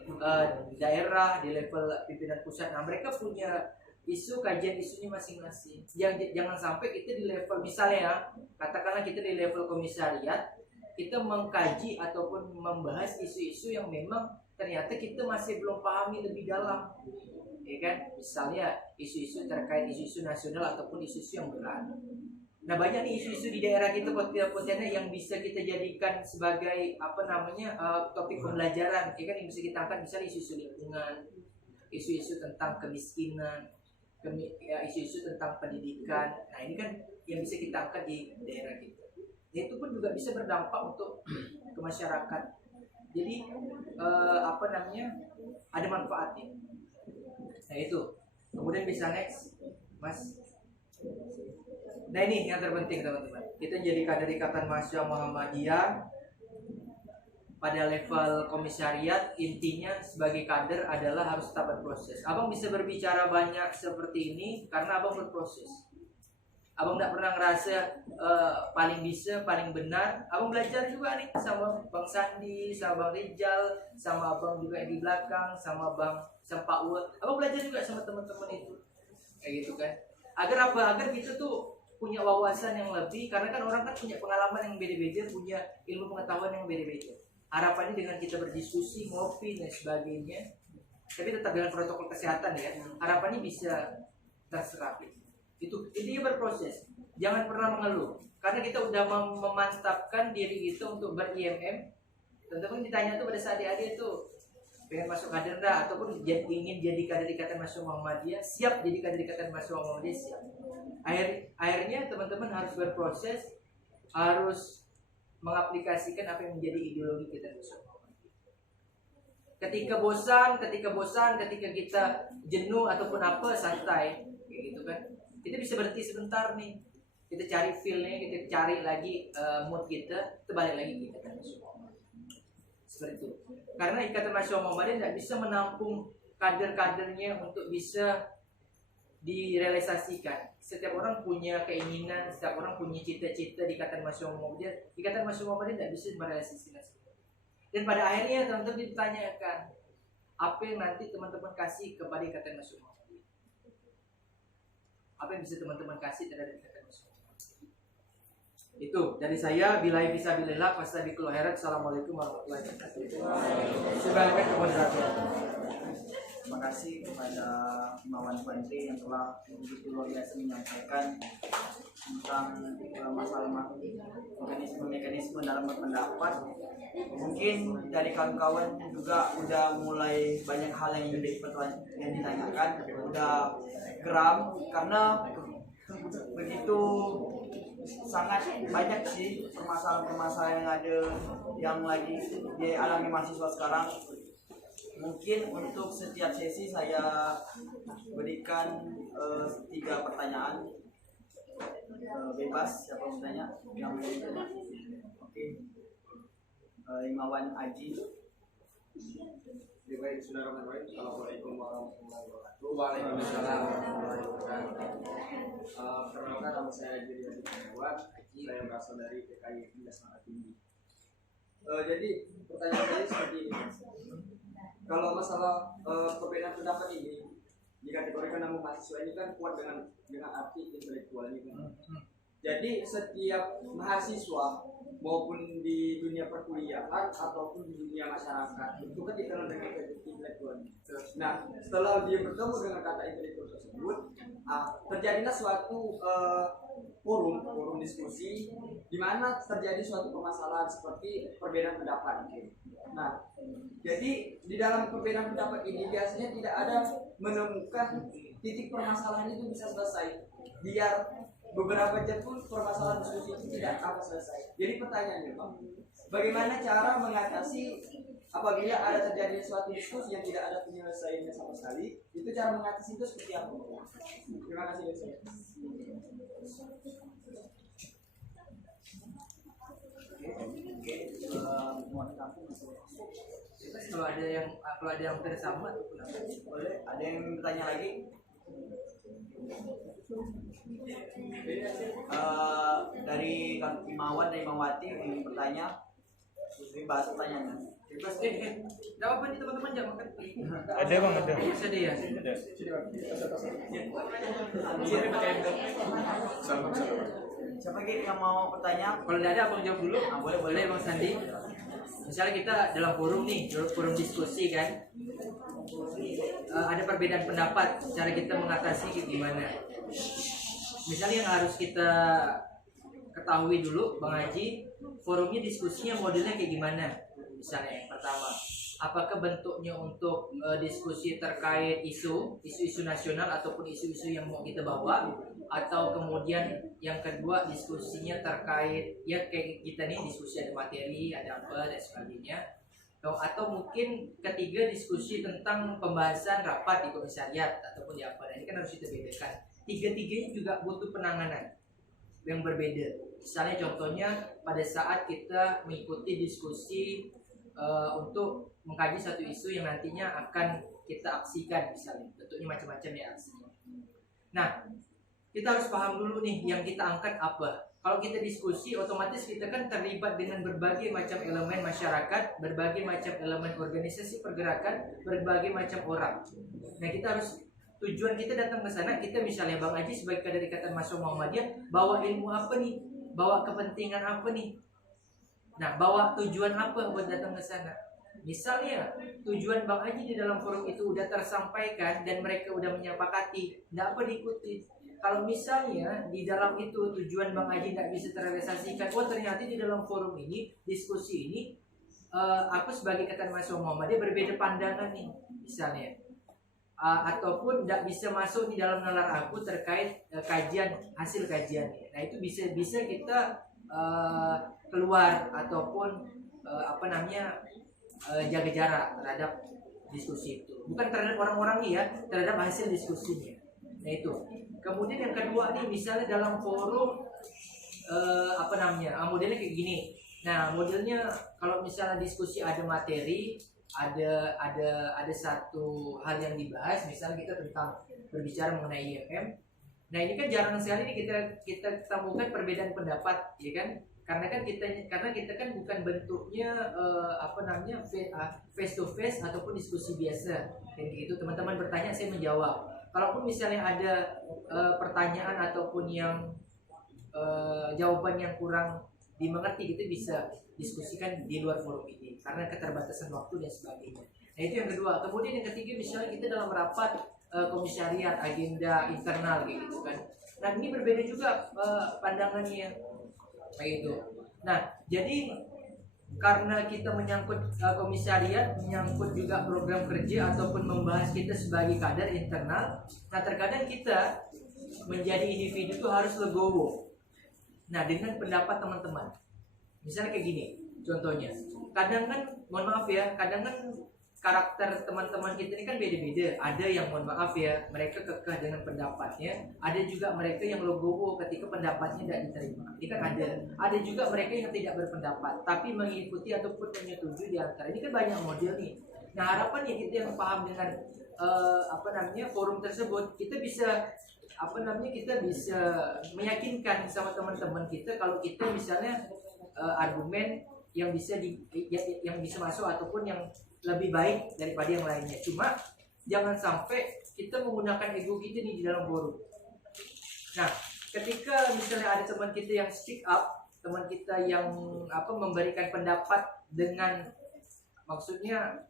daerah, di level pimpinan pusat. Nah mereka punya isu, kajian isunya masing-masing. Jangan sampai kita di level, misalnya katakanlah kita di level komisariat, kita mengkaji ataupun membahas isu-isu yang memang ternyata kita masih belum pahami lebih dalam, ya kan? Misalnya isu-isu terkait isu-isu nasional ataupun isu-isu yang berat. Nah banyak nih isu-isu di daerah kita potensialnya yang bisa kita jadikan sebagai topik pembelajaran, ya kan, yang bisa kita angkat, misalnya isu-isu lingkungan, isu-isu tentang kemiskinan, isu-isu tentang pendidikan. Nah ini kan yang bisa kita angkat di daerah kita. Itu pun juga bisa berdampak untuk ke masyarakat. Jadi ada manfaatnya. Nah itu. Kemudian bisa next, Mas. Nah ini yang terpenting teman-teman. Kita jadi kader Ikatan Mahasiswa Muhammadiyah pada level komisariat, intinya sebagai kader adalah harus tetap berproses. Abang bisa berbicara banyak seperti ini karena abang berproses. Abang tidak pernah ngerasa paling bisa, paling benar. Abang belajar juga nih sama Bang Sandi, sama Bang Rijal, sama abang juga yang di belakang, sama Bang Pak Uwe. Abang belajar juga sama teman-teman itu, kayak gitu kan. Agar kita tuh punya wawasan yang lebih, karena kan orang kan punya pengalaman yang beda-beda, punya ilmu pengetahuan yang beda-beda. Harapannya dengan kita berdiskusi, ngopi dan sebagainya, tapi tetap dengan protokol kesehatan ya, harapannya bisa terserap. Itu berproses. Jangan pernah mengeluh. Karena kita udah memantapkan diri kita untuk ber-IMM. Teman-teman ditanya tuh pada saat adik-adik itu pengen masuk kader enggak, ataupun ingin jadi kader Ikatan Mahasiswa Muhammadiyah, siap jadi kader Ikatan Mahasiswa Muhammadiyah, siap. Akhirnya teman-teman harus berproses, harus mengaplikasikan apa yang menjadi ideologi kita. Ketika bosan, ketika kita jenuh ataupun apa, santai, kayak gitu kan. Kita bisa berhenti sebentar nih. Kita cari feel-nya, kita cari lagi mood kita balik lagi kita kan. Seperti itu. Karena Ikatan Mahasiswa Muhammadiyah tidak bisa menampung kader-kadernya untuk bisa direalisasikan. Setiap orang punya keinginan, setiap orang punya cita-cita di Ikatan Mahasiswa Muhammadiyah. Ikatan Mahasiswa Muhammadiyah tidak bisa merealisasikan. Dan pada akhirnya teman-teman ditanyakan, apa yang nanti teman-teman kasih kepada Ikatan Mahasiswa Muhammadiyah? Apa yang bisa teman-teman kasih terhadap Ikatan Mahasiswa Muhammadiyah? Itu dari saya. Billahi fisabilillah, fastabiqul khairat. Assalamualaikum warahmatullahi wabarakatuh. Sebaliknya ke moderator. Terima kasih kepada Imawan Bante yang telah begitu luar biasa menyampaikan tentang masalah mekanisme dalam berpendapat. Mungkin dari kawan-kawan juga udah mulai banyak hal yang ditanyakan, udah geram karena begitu sangat banyak sih permasalahan-permasalahan yang ada yang lagi dialami mahasiswa sekarang. Mungkin untuk setiap sesi saya berikan 3 pertanyaan, bebas siapa yang bertanya, yang bertanya. Oke. Imawan Aji. Baik, Bismillahirrahmanirrahim. Assalamualaikum warahmatullahi wabarakatuh. Waalaikumsalam warahmatullahi wabarakatuh. Perkenalkan, nama saya Jadi Adi Kurniawan. Saya berasal dari PKI Indah Semangat Tinggi. Jadi pertanyaan saya seperti ini. Kalau masalah perbedaan pendapat ini dikategorikan nama mahasiswa ini kan kuat dengan arti intelektual ini kan. Jadi setiap mahasiswa maupun di dunia perkuliahan ataupun di dunia masyarakat itu kan dikenal dengan intelektual. Nah, setelah dia bertemu dengan kata intelektual tersebut, terjadilah suatu forum diskusi di mana terjadi suatu permasalahan seperti perbedaan pendapat. Nah, jadi di dalam perbedaan pendapat ini biasanya tidak ada menemukan titik permasalahan itu bisa selesai. Biar beberapa jam pun permasalahan diskusi itu tidak akan selesai. Jadi pertanyaannya, Pak, bagaimana cara mengatasi apabila ada terjadi suatu diskusi yang tidak ada penyelesaiannya sama sekali? Itu cara mengatasi itu seperti apa? Terima kasih. Kalau ada yang bersama, Boleh, ada yang bertanya lagi? Dari Kang Imawan dan Imawati yang bertanya, bahas pertanyaannya. Gak apa nih teman-teman, jangan makan. Ada bang, ada. Sedih ya. Siapa lagi yang mau bertanya? Kalau tidak ada, abang jawab dulu. Boleh Bang Sandi. Misalnya kita dalam forum nih, forum diskusi kan, ada perbedaan pendapat, cara kita mengatasi gimana. Misalnya yang harus kita ketahui dulu, Bang Haji, forumnya diskusinya modelnya kayak gimana. Misalnya yang pertama, apakah bentuknya untuk diskusi terkait isu-isu nasional ataupun isu-isu yang mau kita bawa, atau kemudian yang kedua diskusinya terkait ya kayak kita nih diskusi ada materi, ada apa dan sebagainya, atau mungkin ketiga diskusi tentang pembahasan rapat di komisariat ataupun di apa. Dan ini kan harus kita bedakan. Tiga-tiganya juga butuh penanganan yang berbeda. Misalnya contohnya pada saat kita mengikuti diskusi untuk mengkaji satu isu yang nantinya akan kita aksikan, misalnya bentuknya macam-macam ya aksinya. Nah, kita harus paham dulu nih yang kita angkat apa. Kalau kita diskusi, otomatis kita kan terlibat dengan berbagai macam elemen masyarakat, berbagai macam elemen organisasi pergerakan, berbagai macam orang. Nah, kita harus, tujuan kita datang ke sana, kita misalnya Bang Haji sebagai kader Ikatan Mahasiswa Muhammadiyah, bawa ilmu apa nih? Bawa kepentingan apa nih? Nah, bawa tujuan apa buat datang ke sana? Misalnya tujuan Bang Haji di dalam forum itu udah tersampaikan dan mereka udah menyepakati, nggak apa diikuti. kalau misalnya di dalam itu tujuan Bang Haji tidak bisa terrealisasikan, oh ternyata di dalam forum ini, diskusi ini, aku sebagai ketua mahasiswa Muhammadiyah berbeda pandangan nih, misalnya. Ataupun tidak bisa masuk di dalam nalar aku terkait hasil kajiannya. Nah itu bisa kita keluar ataupun jaga jarak terhadap diskusi itu. Bukan terhadap orang-orang ya, terhadap hasil diskusinya. Nah itu. Kemudian yang kedua nih, misalnya dalam forum modelnya kayak gini. Nah modelnya kalau misalnya diskusi ada materi, ada satu hal yang dibahas, misalnya kita tentang berbicara mengenai IMM. Nah ini kan jarang sekali nih kita temukan perbedaan pendapat, ya kan? Karena kita kan bukan bentuknya face to face ataupun diskusi biasa, kayak gitu. Teman-teman bertanya, saya menjawab. Kalaupun misalnya ada pertanyaan ataupun yang jawaban yang kurang dimengerti, kita bisa diskusikan di luar forum ini karena keterbatasan waktu dan sebagainya. Nah itu yang kedua. Kemudian yang ketiga, misalnya kita dalam rapat komisariat, agenda internal gitu kan. Nah ini berbeda juga pandangannya kayak gitu. Nah jadi karena kita menyangkut komisariat, menyangkut juga program kerja ataupun membahas kita sebagai kader internal. Nah terkadang kita menjadi individu itu harus legowo. Nah dengan pendapat teman-teman. Misalnya kayak gini, contohnya. Kadang kan, mohon maaf ya, kadang kan karakter teman-teman kita ini kan beda-beda. Ada yang mohon maaf ya, mereka kekeh dengan pendapatnya. Ada juga mereka yang legowo ketika pendapatnya tidak diterima. Ini kan ada. Ada juga mereka yang tidak berpendapat, tapi mengikuti ataupun menyetujui di antara. Ini kan banyak model nih. Nah harapannya kita yang paham dengan forum tersebut, kita bisa kita bisa meyakinkan sama teman-teman kita kalau kita misalnya argumen yang bisa masuk ataupun yang lebih baik daripada yang lainnya. Cuma jangan sampai kita menggunakan ego kita di dalam forum. Nah, ketika misalnya ada teman kita yang speak up, teman kita yang memberikan pendapat dengan maksudnya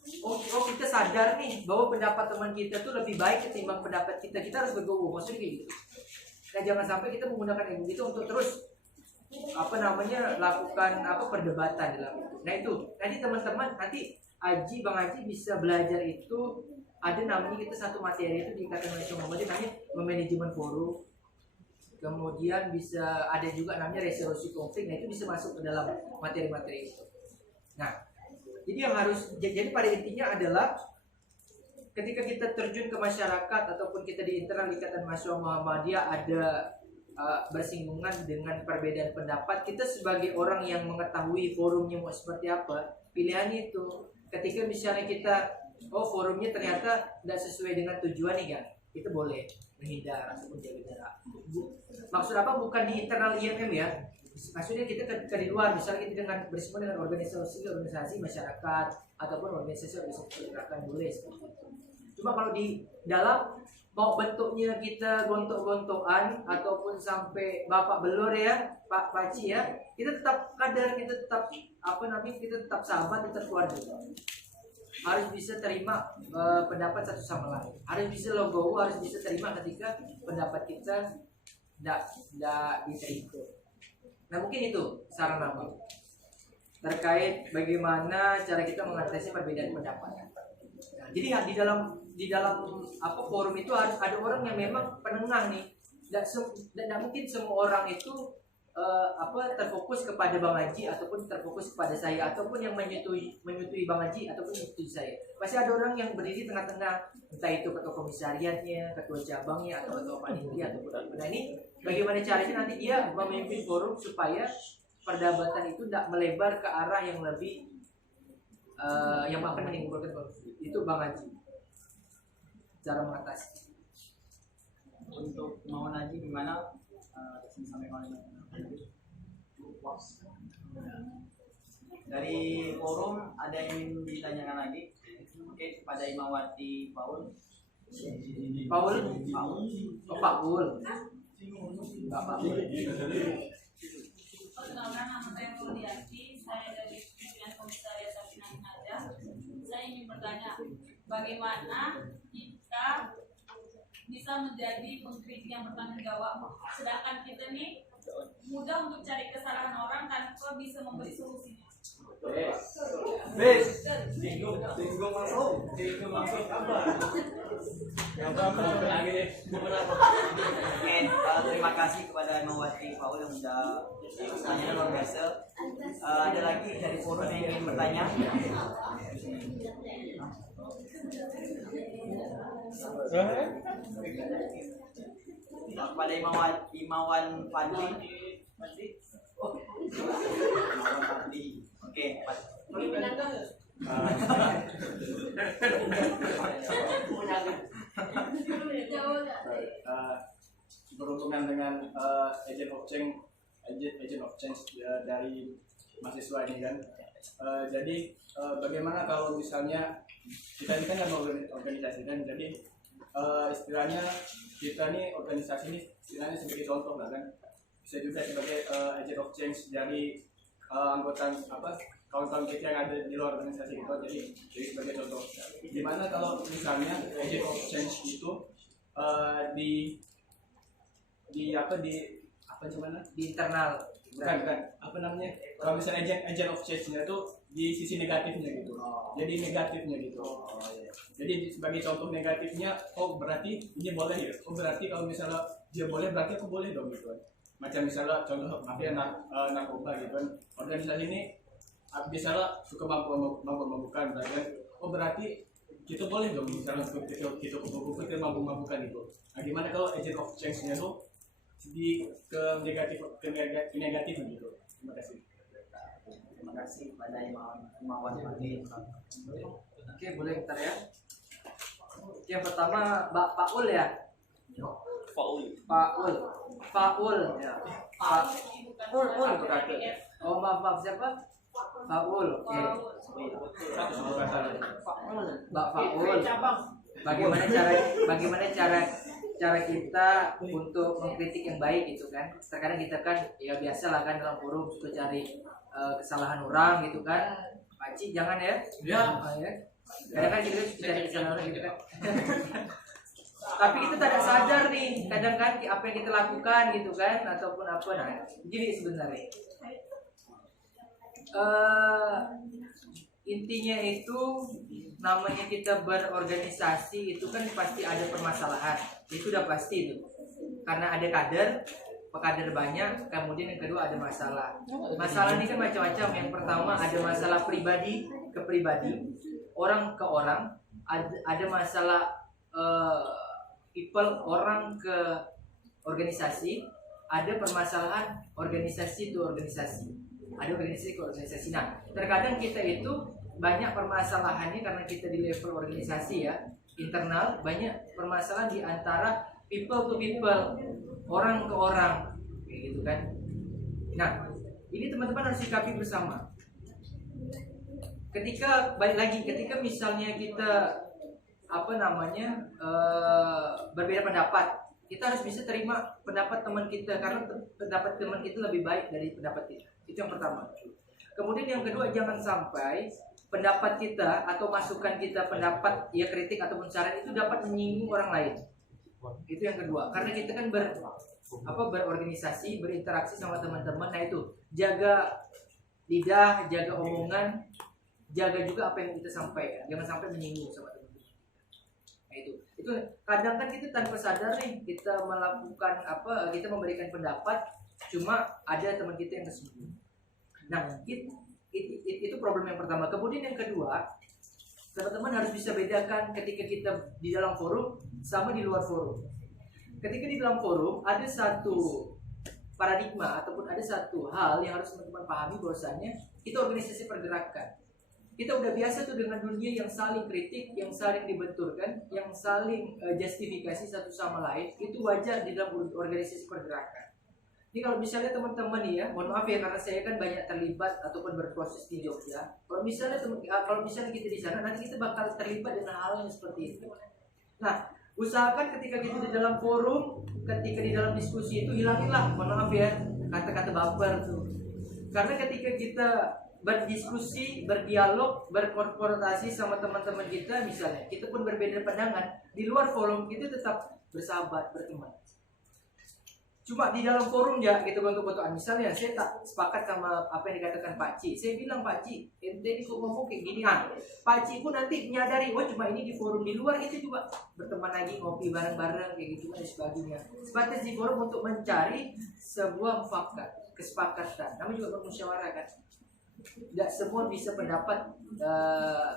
kita sadar nih bahwa pendapat teman kita tuh lebih baik ketimbang pendapat kita harus bergowo, maksudnya kayak gitu. Nah jangan sampai kita menggunakan ego itu untuk terus lakukan perdebatan dalam itu. Nah itu nanti teman-teman, Bang Haji bisa belajar itu, ada namanya kita satu materi itu di Ikatan Mahasiswa Muhammadiyah namanya manajemen forum. Kemudian bisa ada juga namanya resolusi konflik. Nah itu bisa masuk ke dalam materi-materi itu. Nah jadi pada intinya adalah ketika kita terjun ke masyarakat ataupun kita di internal Ikatan Mahasiswa Muhammadiyah ada bersinggungan dengan perbedaan pendapat, kita sebagai orang yang mengetahui forumnya mau seperti apa, pilihannya itu ketika misalnya kita forumnya ternyata tidak sesuai dengan tujuan nih kan, kita boleh menghindar ataupun jaga jarak. Maksud apa? Bukan di internal IMM ya, maksudnya kita ke di luar, misalnya kita dengan bersama dengan organisasi masyarakat ataupun organisasi gerakan boleh seperti itu. Cuma kalau di dalam mau bentuknya kita gontok-gontokan ataupun sampai bapak belur ya, Pak Paci ya, kita tetap kader, kita tetap kita tetap sahabat, tetap keluarga. Harus bisa terima pendapat satu sama lain. Harus bisa logo, harus bisa terima ketika pendapat kita tidak diterima. Nah mungkin itu saran abang terkait bagaimana cara kita mengatasi perbedaan pendapat. Nah, jadi di dalam forum itu harus ada orang yang memang penengah nih. Tidak mungkin semua orang itu terfokus kepada Bang Haji ataupun terfokus kepada saya ataupun yang menyetujui Bang Haji ataupun menyetujui saya. Pasti ada orang yang berdiri tengah-tengah, entah itu ketua komisariatnya, ketua cabangnya atau ketua panitia ataupun apa. Nah ini bagaimana caranya nanti dia memimpin forum supaya perdebatan itu tidak melebar ke arah yang lebih yang akan menimbulkan konflik. Itu Bang Haji cara mengatasi. Untuk mau Haji gimana? Sampai dari forum ada yang ingin ditanyakan lagi? Oke, kepada Imawati Paul. Paul. Perkenalkan, nama saya Mulyati, saya dari pimpinan Komisariat Sabina Naja. Saya ingin bertanya, bagaimana kita bisa bisa menjadi pengkritik yang bertanggung jawab. Sedangkan kita nih mudah untuk cari kesalahan orang tanpa bisa memberi solusinya. Singgung langsung. Lagi deh. Oke, terima kasih kepada Mawati Paul yang sudah bertanya luar biasa. Ada lagi dari forum yang ingin bertanya? Kepada Imawan Fadli. Oh, Imawan Fadli. Oke, berhubungan dengan agent of change dari mahasiswa ini kan. Jadi bagaimana kalau misalnya kita ini kan yang organisasi kan, jadi istilahnya kita nih organisasi ini istilahnya sebagai contoh lah kan, bisa juga sebagai agent of change dari anggota kawan-kawan kita yang ada di luar organisasi itu. Jadi sebagai contoh, gimana kalau misalnya agent of change itu di internal. bukan apa namanya, kalau misalnya agent of change-nya itu di sisi negatifnya gitu. Jadi negatifnya gitu. Jadi sebagai contoh negatifnya, oh berarti ini boleh ya, oh berarti kalau misalnya dia boleh berarti aku boleh dong gitu. Macam misalnya contoh mafia narkoba gitu kan, organisasi ini misalnya suka mampu-mampukan kan, oh berarti kita boleh dong misalnya untuk kita mampu-mampukan gitu. Nah gimana kalau agent of change-nya tuh di ke negatif gitu. Terima kasih. terima kasih kepada Imawan Fadli. Oke, boleh bentar ya. Yang pertama Paul ya. Paul ya. Paul. Oh maaf siapa? Paul. Oke. Paul. Bagaimana cara kita untuk mengkritik yang baik gitu kan. Terkadang kita kan ya biasa lah kan dalam forum suka cari kesalahan orang gitu kan. Pakcik jangan ya. Ya. Kadang-kadang kita cari kesalahan orang gitu kan. Tapi kita tidak sadar nih, kadang kan apa yang kita lakukan gitu kan, ataupun apa. Nah, jadi sebenarnya intinya itu namanya kita berorganisasi itu kan pasti ada permasalahan, itu udah pasti itu. Karena ada kader banyak, kemudian yang kedua ada masalah. Masalah ini kan macam-macam. Yang pertama ada masalah pribadi ke pribadi, orang ke orang, ada masalah people orang ke organisasi, ada permasalahan organisasi ke organisasi, ada organisasi ke organisasi. Nah, terkadang kita itu banyak permasalahannya karena kita di level organisasi ya, internal, banyak permasalahan di antara people to people, orang ke orang, kayak gitu kan. Nah, ini teman-teman harus sikapi bersama. Ketika misalnya kita berbeda pendapat, kita harus bisa terima pendapat teman kita karena pendapat teman kita lebih baik dari pendapat kita. Itu yang pertama. Kemudian yang kedua, jangan sampai pendapat kita atau masukan kita, pendapat ya kritik ataupun saran itu dapat menyinggung orang lain. Itu yang kedua. Karena kita kan berorganisasi, berinteraksi sama teman-teman. Nah itu, jaga lidah, jaga omongan, jaga juga apa yang kita sampaikan. Jangan sampai menyinggung sama teman-teman. Nah itu kadang kan kita tanpa sadar nih kita melakukan kita memberikan pendapat, cuma ada teman kita yang tersinggung. Nah itu problem yang pertama. Kemudian yang kedua, teman-teman harus bisa bedakan ketika kita di dalam forum sama di luar forum. Ketika di dalam forum ada satu paradigma ataupun ada satu hal yang harus teman-teman pahami, bahwasanya kita organisasi pergerakan. Kita udah biasa tuh dengan dunia yang saling kritik, yang saling dibenturkan, yang saling justifikasi satu sama lain. Itu wajar di dalam organisasi pergerakan. Ini kalau misalnya teman-teman nih ya, mohon maaf ya karena saya kan banyak terlibat ataupun berproses di Jogja. Kalau misalnya kita di sana, nanti kita bakal terlibat dengan hal yang seperti itu. Nah, usahakan ketika kita di dalam forum, ketika di dalam diskusi itu hilanginlah, mohon maaf ya, kata-kata baper tuh. Karena ketika kita berdiskusi, berdialog, berkorporasi sama teman-teman kita, misalnya kita pun berbeda pandangan, di luar forum kita tetap bersahabat, berteman. Cuma di dalam forum ya kita bentuk-bentukan. Misalnya saya tak sepakat sama apa yang dikatakan Pak Ci. Saya bilang, Pak Ci, ente ini kok ngomong kayak gini. Pak Ci pun nanti menyadari, oh cuma ini di forum, di luar itu juga berteman lagi, ngopi bareng-bareng kayak gitu dan sebagainya. Sebatas di forum untuk mencari sebuah mufakat, kesepakatan. Namanya juga bermusyawarah kan. Tidak semua bisa pendapat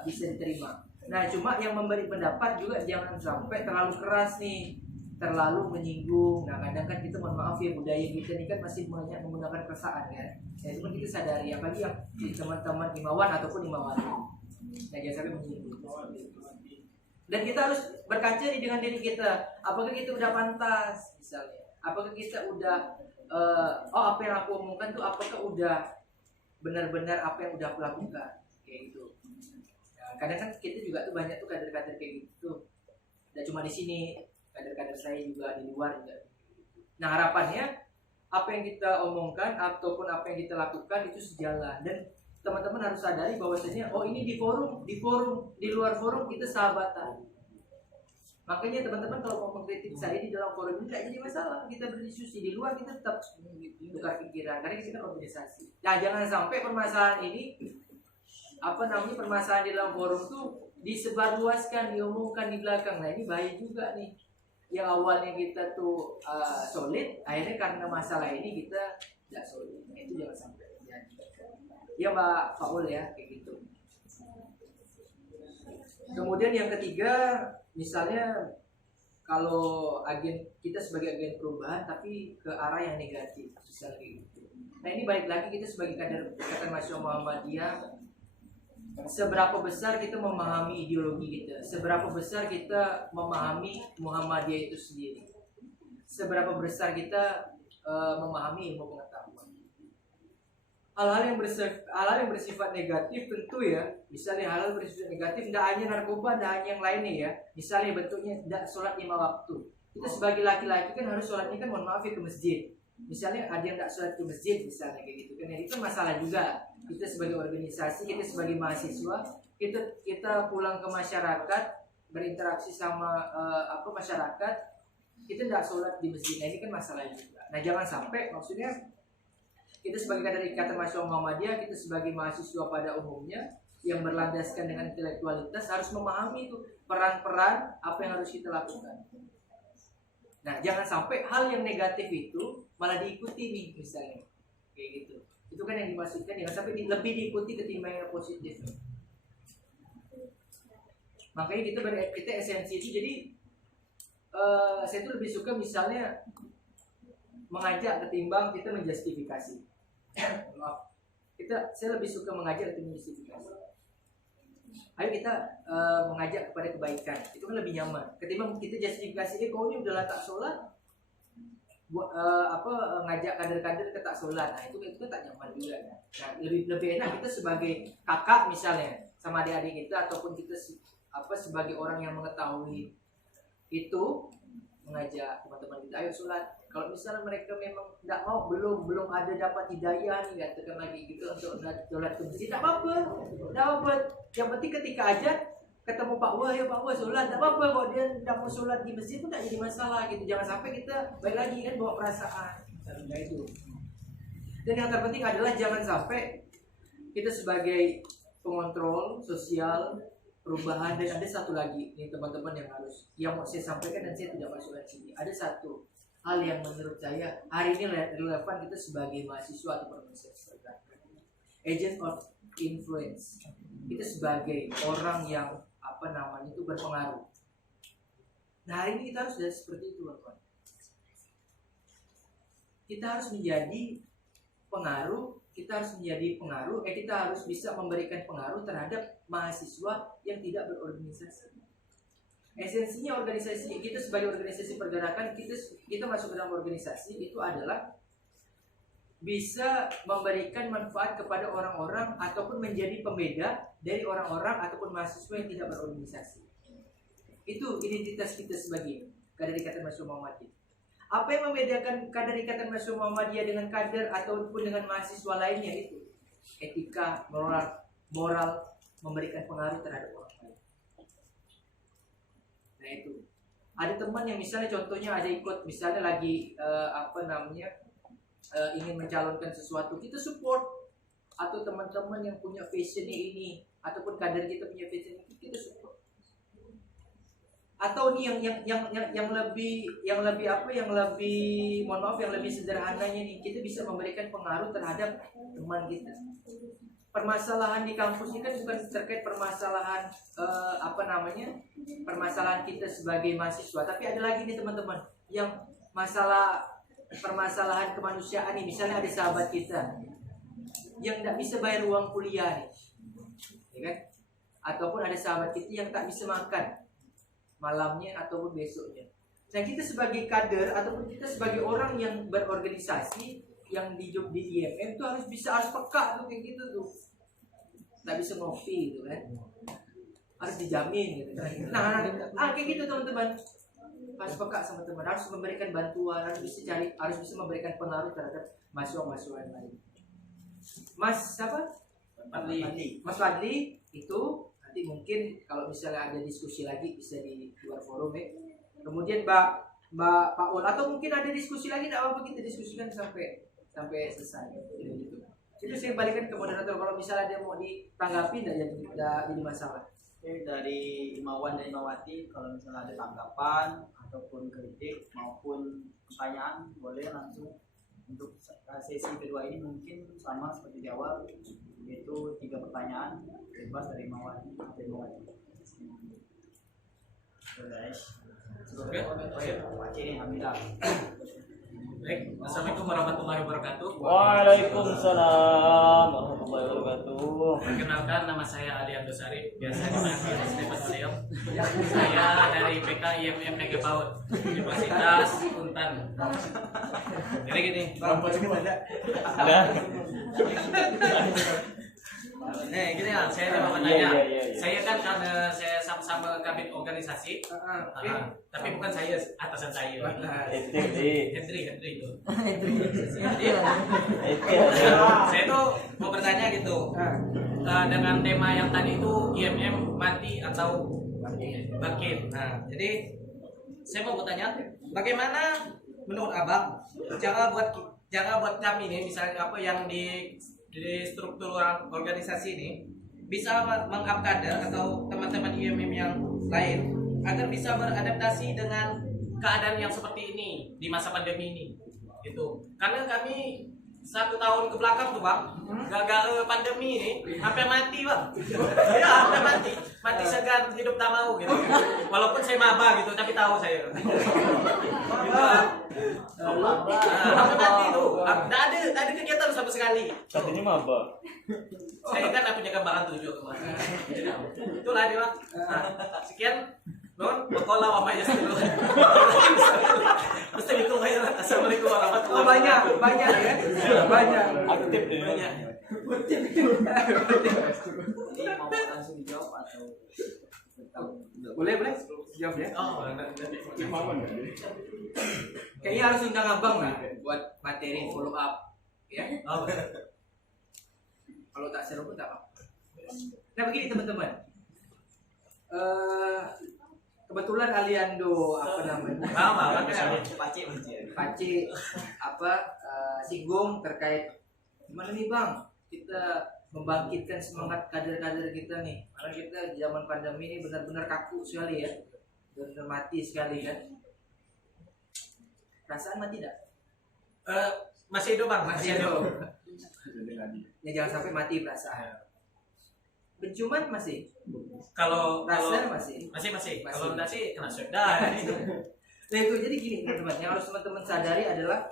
bisa diterima. Nah cuma yang memberi pendapat juga jangan sampai terlalu keras nih, terlalu menyinggung. Nah kadang kan kita mohon maaf ya, budaya kita ini kan masih banyak menggunakan perasaan kan. Ya cuma kita sadari, apalagi yang teman-teman imawan ataupun imawati. Nah jangan sampai menyinggung. Dan kita harus berkaca nih dengan diri kita. Apakah kita udah pantas misalnya? Apakah kita udah apa yang aku omongkan tuh apakah udah benar-benar apa yang udah aku lakukan kayak gitu. Nah, kadang kan kita juga tuh banyak tuh kader-kader kayak gitu. Dan cuma di sini, kader-kader saya juga di luar juga. Nah harapannya apa yang kita omongkan ataupun apa yang kita lakukan itu sejalan, dan teman-teman harus sadari bahwasanya oh ini di forum, di luar forum kita sahabatan. Makanya teman-teman kalau mau mengkritik saya di dalam forum ini tidak jadi masalah, kita berdiskusi. Di luar kita tetap tukar pikiran karena kita organisasi. Nah jangan sampai permasalahan ini permasalahan di dalam forum tuh disebarluaskan, diomongkan di belakang. Nah ini bahaya juga nih. Yang awalnya kita tuh solid, akhirnya karena masalah ini kita tidak solid. Nah, itu jangan sampai terjadi. Ya Mbak Faul ya kayak gitu. Kemudian yang ketiga, misalnya kalau kita sebagai agen perubahan tapi ke arah yang negatif, misalnya gitu. Nah ini balik lagi kita sebagai kader Ikatan Mahasiswa Muhammadiyah, seberapa besar kita memahami ideologi kita, seberapa besar kita memahami Muhammadiyah itu sendiri, seberapa besar kita memahami ilmu pengetahuan. Hal-hal yang bersifat negatif tentu ya, misalnya hal-hal bersifat negatif tidak hanya narkoba, tidak hanya yang lainnya ya. Misalnya bentuknya tidak sholat 5 waktu. Kita sebagai laki-laki kan harus sholatnya kan mohon maaf ya ke masjid. Misalnya ada yang tidak sholat ke masjid misalnya kayak gitu kan, itu masalah juga. Kita sebagai organisasi, kita sebagai mahasiswa, kita pulang ke masyarakat, berinteraksi sama masyarakat, kita tidak sholat di masjid. Nah ini kan masalah juga. Nah jangan sampai, maksudnya kita sebagai kader Ikatan Mahasiswa Muhammadiyah, kita sebagai mahasiswa pada umumnya yang berlandaskan dengan intelektualitas harus memahami itu peran-peran apa yang harus kita lakukan. Nah, jangan sampai hal yang negatif itu malah diikuti nih misalnya. Kayak gitu. Itu kan yang dimaksudkan, jangan sampai lebih diikuti ketimbang yang positif. Makanya kita esensi itu, jadi saya tuh lebih suka misalnya mengajak ketimbang kita menjustifikasi. Maaf, saya lebih suka mengajak ketimbang menjustifikasi. Ayo kita mengajak kepada kebaikan, itu kan lebih nyaman ketimbang kita justifikasi. Kau ini udah tak sholat, ngajak kader-kader ke tak sholat. Nah itu tak nyaman juga kan. Nah lebih enak kita sebagai kakak misalnya sama adik-adik kita, ataupun kita sebagai orang yang mengetahui itu mengajak teman-teman kita, ayo sholat. Kalau misalnya mereka memang tidak mau, belum ada dapat hidayah nih, katakan lagi gitu untuk sholat ke masjid, tidak apa-apa. Yang penting ketika ajat ketemu Pak Wah, ya Pak Wah sholat, tidak apa-apa. Kalau dia tidak mau sholat di masjid pun tidak jadi masalah gitu. Jangan sampai kita balik lagi kan bawa perasaan. Nah itu. Dan yang terpenting adalah jangan sampai kita sebagai pengontrol sosial perubahan. Dan ada satu lagi nih teman-teman yang mau saya sampaikan, dan saya tidak masuk ke sini. Ada satu hal yang menurut saya hari ini relevan kita sebagai mahasiswa atau organisasi pergerakan, agent of influence. Kita sebagai orang yang itu berpengaruh. Nah hari ini kita harus jadi seperti itu, teman-teman. Kita harus menjadi pengaruh. Kita harus bisa memberikan pengaruh terhadap mahasiswa yang tidak berorganisasi. Esensinya organisasi kita sebagai organisasi pergerakan, kita masuk ke dalam organisasi itu adalah bisa memberikan manfaat kepada orang-orang ataupun menjadi pembeda dari orang-orang ataupun mahasiswa yang tidak berorganisasi. Itu identitas kita sebagai kader Ikatan Mahasiswa Muhammadiyah. Apa yang membedakan kader Ikatan Mahasiswa Muhammadiyah dengan kader ataupun dengan mahasiswa lainnya itu? etika, moral memberikan pengaruh terhadap orang lain. Nah itu. Ada teman yang misalnya contohnya ada ikut misalnya lagi ingin mencalonkan sesuatu, kita support. Atau teman-teman yang punya passionnya ini ataupun kader kita punya passion itu, kita support. Atau nih yang lebih mohon maaf, yang lebih sederhananya nih, kita bisa memberikan pengaruh terhadap teman kita. Permasalahan di kampus ini kan bukan terkait permasalahan permasalahan kita sebagai mahasiswa, tapi ada lagi nih teman-teman yang permasalahan kemanusiaan nih. Misalnya ada sahabat kita yang tidak bisa bayar uang kuliah nih, ya kan? Ataupun ada sahabat kita yang tak bisa makan malamnya ataupun besoknya. Nah kita sebagai kader ataupun kita sebagai orang yang berorganisasi yang di IMM itu harus peka tuh kayak gitu tuh. Tak bisa ngopi gitu kan, harus dijamin gitu. Nah kayak gitu teman-teman, harus peka sama teman, harus memberikan bantuan, harus bisa memberikan pengaruh terhadap mahasiswa yang lain. Mas Fadli itu nanti mungkin kalau misalnya ada diskusi lagi bisa di luar forum ya. Kemudian Pak Ul, atau mungkin ada diskusi lagi, tidak apa-apa, kita diskusikan sampai selesai gitu. Itu saya balikan ke moderator kalau misalnya ada mau ditanggapi tidak jadi masalah. Oke, dari Imawan dan Imawati, kalau misalnya ada tanggapan ataupun kritik maupun pertanyaan, boleh langsung. Untuk sesi kedua ini mungkin sama seperti di awal, yaitu 3 pertanyaan bebas dari Imawan dan Imawati. Guys, Pak Cini, Hamidah. Baik, assalamualaikum warahmatullahi wabarakatuh. Waalaikumsalam warahmatullahi wabarakatuh. Perkenalkan, nama saya Ali Abdusari, biasa dipanggil Stefan Leo. Saya dari PK IMM Negeri PAUD, Universitas Untan. Jadi gini, Ada. gini ya, saya mau tanya. Iya. Saya kan karena saya sama-sama kabin organisasi, tapi bukan saya, atasan saya. Hendri itu. Jadi, saya tuh mau bertanya gitu, dengan tema yang tadi itu IMM mati atau bangkit. Nah, jadi saya mau bertanya, bagaimana menurut abang cara buat kami nih, misalnya yang di struktur organisasi ini bisa meng-up kader atau teman-teman IMM yang lain agar bisa beradaptasi dengan keadaan yang seperti ini di masa pandemi ini, gitu. Karena kami 1 tahun ke belakang tuh bang, gara-gara pandemi ini hampir mati bang. Ya hampir mati segan, hidup tak mau gitu. Walaupun saya maba gitu, tapi tahu saya. Hampir mati tuh, tak ada kegiatan sama sekali. Katanya maba. Saya kan punya gambaran 7 kemarin. Itulah dia bang. Sekian. Non, berkola sama aja dulu. Mesti itu bayar. Assalamualaikum warahmatullahi wabarakatuh. Banyak ya. Banyak. Aktif deh. Banyak. Ini mau langsung dijawab atau Boleh jawab ya. Oh, nanti. Kayaknya harus undang abang lah buat materi follow up ya. Oh, Kalau tak seru pun tak apa. Nah begini teman-teman, kebetulan Aliando Pace singgung terkait gimana nih bang kita membangkitkan semangat kader-kader kita nih, karena kita di zaman pandemi ini benar-benar kaku sekali ya, benar-benar mati sekali kan. Perasaan mati tidak? masih hidup bang, masih hidup. Ya jangan sampai mati perasaan. Penciuman masih? Kalau Rasa masih? masih. Kalau enggak sih kena swab dah. Nah itu jadi gini teman-teman, yang harus teman-teman sadari adalah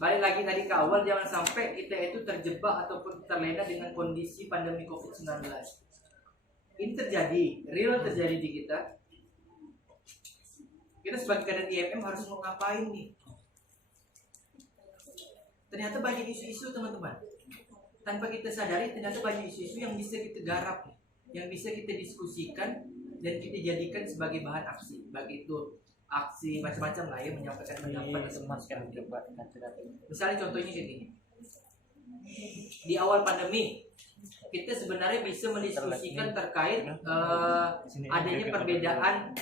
balik lagi tadi ke awal, jangan sampai kita itu terjebak ataupun terlena dengan kondisi pandemi COVID-19. Ini terjadi, real terjadi di kita. Kita sebagai kader IMM harus mau ngapain nih? Ternyata banyak isu-isu teman-teman. Tanpa kita sadari ternyata banyak isu-isu yang bisa kita garap, yang bisa kita diskusikan dan kita jadikan sebagai bahan aksi. Baik itu aksi macam-macam lah ya, menyampaikan pendapat atau masukan. Misalnya contohnya kayak gini. di awal pandemi kita sebenarnya bisa mendiskusikan terkait adanya perbedaan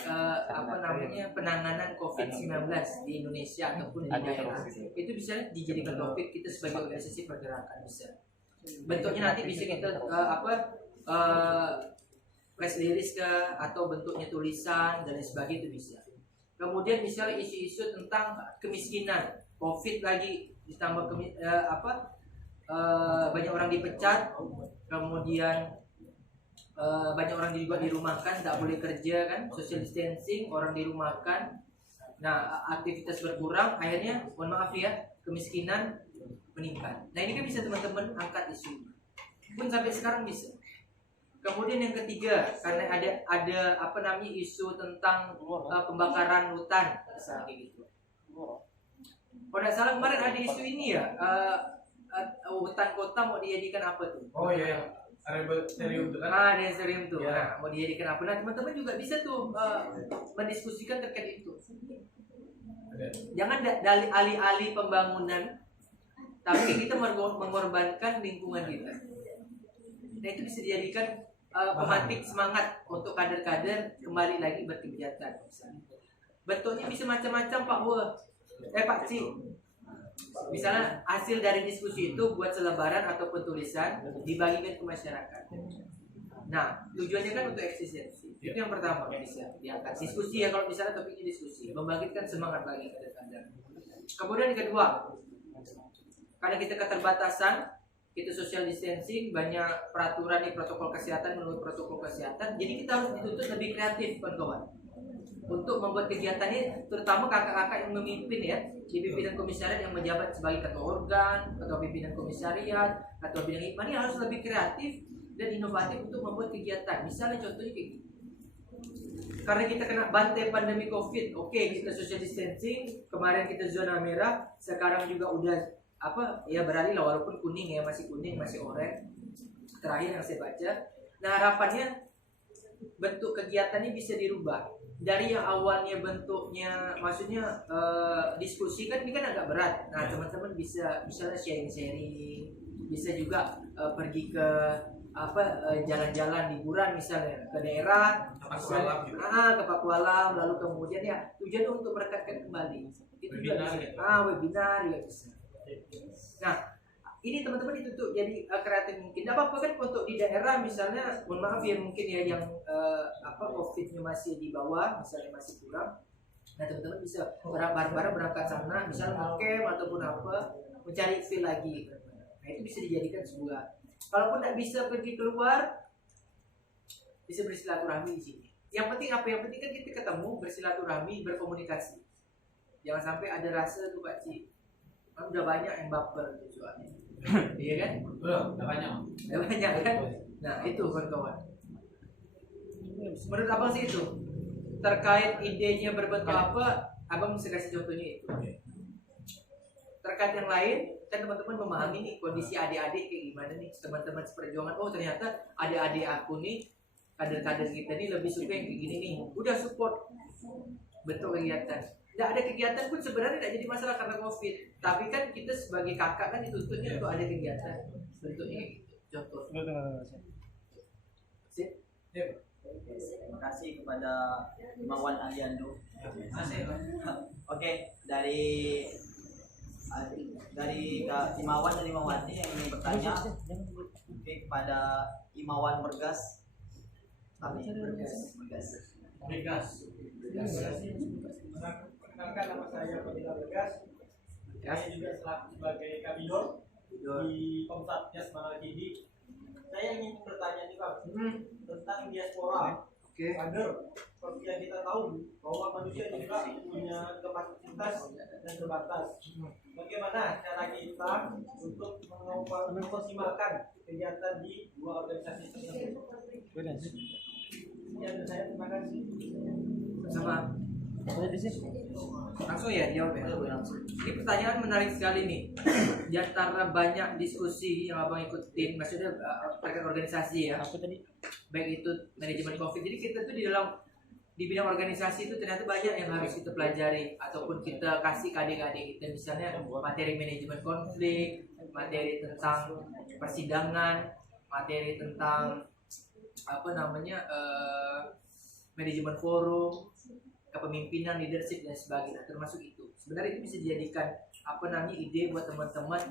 penanganan COVID-19 di Indonesia ataupun di daerah. Itu bisa dijadikan topik kita sebagai organisasi pergerakan bisa. Bentuknya nanti bisa kita press release atau bentuknya tulisan dan lain sebagainya itu bisa. Kemudian misalnya isu-isu tentang kemiskinan, COVID lagi ditambah banyak orang dipecat, kemudian banyak orang juga dirumahkan, tak boleh kerja kan, social distancing, orang dirumahkan. Nah, aktivitas berkurang, akhirnya mohon maaf ya, kemiskinan meningkat. Nah, ini kan bisa teman-teman angkat isu. Pun sampai sekarang bisa. Kemudian yang ketiga, karena ada isu tentang pembakaran hutan, misalnya kayak gitu. Kalau tidak salah kemarin ada isu ini ya, hutan kota mau dijadikan apa tuh? Oh iya, Arborium tuh kan? Arborium tuh. Ya. Nah, mau dijadikan apa? Nah, teman-teman juga bisa tuh mendiskusikan terkait itu. Jangan dari alih-alih pembangunan, tapi kita mengorbankan lingkungan kita. Nah, itu bisa dijadikan pemantik semangat untuk kader-kader kembali lagi berkegiatan. Bentuknya bisa macam-macam Pak Ci. Misalnya hasil dari diskusi itu buat selebaran ataupun tulisan dibagikan ke masyarakat. Nah, tujuannya kan untuk eksistensi. Itu yang pertama bisa diangkat. Diskusi ya, kalau misalnya topiknya diskusi, membangkitkan semangat lagi kader-kader. Kemudian yang kedua, karena kita keterbatasan, kita social distancing, banyak peraturan di protokol kesehatan menurut protokol kesehatan, jadi kita harus dituntut lebih kreatif kawan-kawan untuk membuat kegiatan ini, terutama kakak-kakak yang memimpin ya di pimpinan komisariat yang menjabat sebagai ketua organ, ketua pimpinan komisariat, atau bidang hikmah, ini harus lebih kreatif dan inovatif untuk membuat kegiatan. Misalnya contohnya kayak gini, karena kita kena bantai pandemi COVID, oke, kita social distancing, kemarin kita zona merah, sekarang juga udah beralih lah, walaupun kuning ya, masih kuning, masih oranye terakhir yang saya baca. Nah, harapannya bentuk kegiatannya bisa dirubah dari yang awalnya bentuknya, maksudnya diskusi kan, ini kan agak berat. Nah, teman-teman bisa misalnya sharing-sharing, bisa juga pergi ke jalan-jalan liburan misalnya ke daerah, ke Pakualam, lalu kemudian ya tujuan untuk merekatkan kembali. Itu juga bisa. Webinar juga bisa. Nah, ini teman-teman ditutup jadi kreatif mungkin. Tidak apa-apa kan untuk di daerah misalnya, mohon maaf ya mungkin ya yang COVID-nya masih di bawah, misalnya masih kurang. Nah, teman-teman bisa bareng-bareng berangkat sana, misalnya ngecamp ataupun mencari feel lagi. Nah, itu bisa dijadikan sebuah. Kalaupun tidak bisa pergi keluar, bisa bersilaturahmi di sini. Yang penting apa? Yang penting kan kita ketemu, bersilaturahmi, berkomunikasi. Jangan sampai ada rasa tuh Pak Ci, kan udah banyak yang baper tuh soalnya. Iya kan? Udah banyak. Udah banyak kan? Nah, itu kawan-kawan. Menurut abang sih itu. Terkait idenya berbentuk apa, abang bisa kasih contohnya itu. Terkait yang lain, kan teman-teman memahami nih kondisi adik-adik kayak gimana nih, teman-teman seperjuangan. Oh, ternyata adik-adik aku nih, kader-kader kita nih lebih suka yang kayak gini nih. Udah support bentuk kegiatan. Tidak ada kegiatan pun sebenarnya tidak jadi masalah karena COVID. Tapi kan kita sebagai kakak kan dituntutnya untuk ada kegiatan. Bentuknya kayak gitu. Contoh. Sip. Terima kasih kepada Imawan Aliando. Oke, dari Kak Imawan dan Imawati yang ingin bertanya, oke, kepada Imawan Bergas. Perkenalkan, nama saya Fadila Bergas. Saya juga sebagai kabidor di Komsatgas Manalkindi. Saya ingin bertanya nih Pak tentang diaspora. Kader, seperti yang kita tahu bahwa manusia juga punya kapasitas dan terbatas. Bagaimana cara kita untuk mengoptimalkan kegiatan di dua organisasi tersebut? Sekian dari saya, terima kasih. Sama. Langsung ya jawab ya. Ini pertanyaan menarik sekali nih. Di antara banyak diskusi yang abang ikutin, maksudnya terkait organisasi ya. Baik itu manajemen COVID. Jadi kita tuh di di bidang organisasi itu ternyata banyak yang harus kita pelajari ataupun kita kasih ke adik-adik kita, misalnya materi manajemen konflik, materi tentang persidangan, materi tentang manajemen forum, kepemimpinan, leadership dan sebagainya, termasuk itu. Sebenarnya itu bisa dijadikan ide buat teman-teman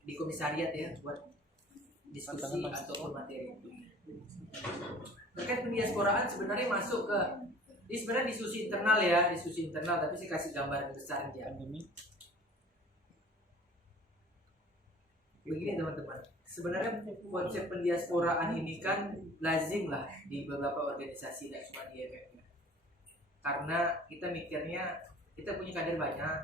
di komisariat ya, buat diskusi ataupun materi itu. Terkait pendiasporaan sebenarnya masuk ke ini sebenarnya diskusi internal, tapi saya kasih gambaran besar aja. Begini teman-teman, sebenarnya konsep pendiasporaan ini kan lazim lah di beberapa organisasi, tidak cuma di IMF. Karena kita mikirnya kita punya kader banyak,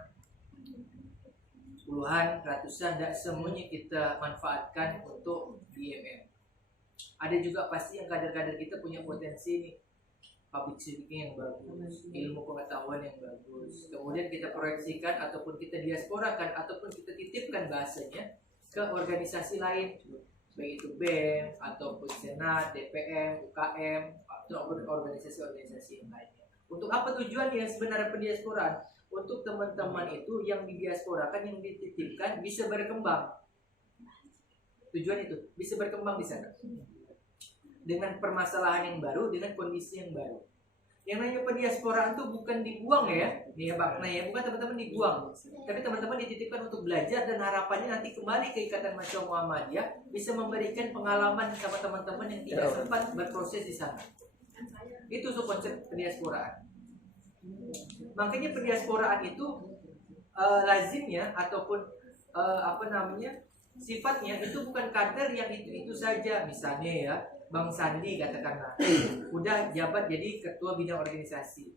puluhan, ratusan, tidak semuanya kita manfaatkan untuk di IMF. Ada juga pasti yang kader-kader kita punya potensi nih, public speaking yang bagus, ilmu pengetahuan yang bagus. Kemudian kita proyeksikan ataupun kita diasporakan ataupun kita titipkan bahasanya ke organisasi lain, baik itu BEM ataupun Senat, DPM, UKM ataupun organisasi-organisasi yang lainnya. Untuk apa tujuannya sebenarnya pendiasporaan? Untuk teman-teman itu yang didiasporakan, yang dititipkan bisa berkembang. Tujuan itu bisa berkembang di sana dengan permasalahan yang baru, dengan kondisi yang baru. Yang namanya pendiasporaan itu bukan dibuang ya, nih ya Pak, bukan teman-teman dibuang, tapi teman-teman dititipkan untuk belajar dan harapannya nanti kembali ke Ikatan Mahasiswa Muhammadiyah bisa memberikan pengalaman sama teman-teman yang tidak sempat berproses di sana. Itu konsep pendiasporaan. Makanya pendiasporaan itu lazimnya ataupun sifatnya itu bukan kader yang itu saja. Misalnya ya Bang Sandi katakanlah udah jabat jadi ketua bidang organisasi,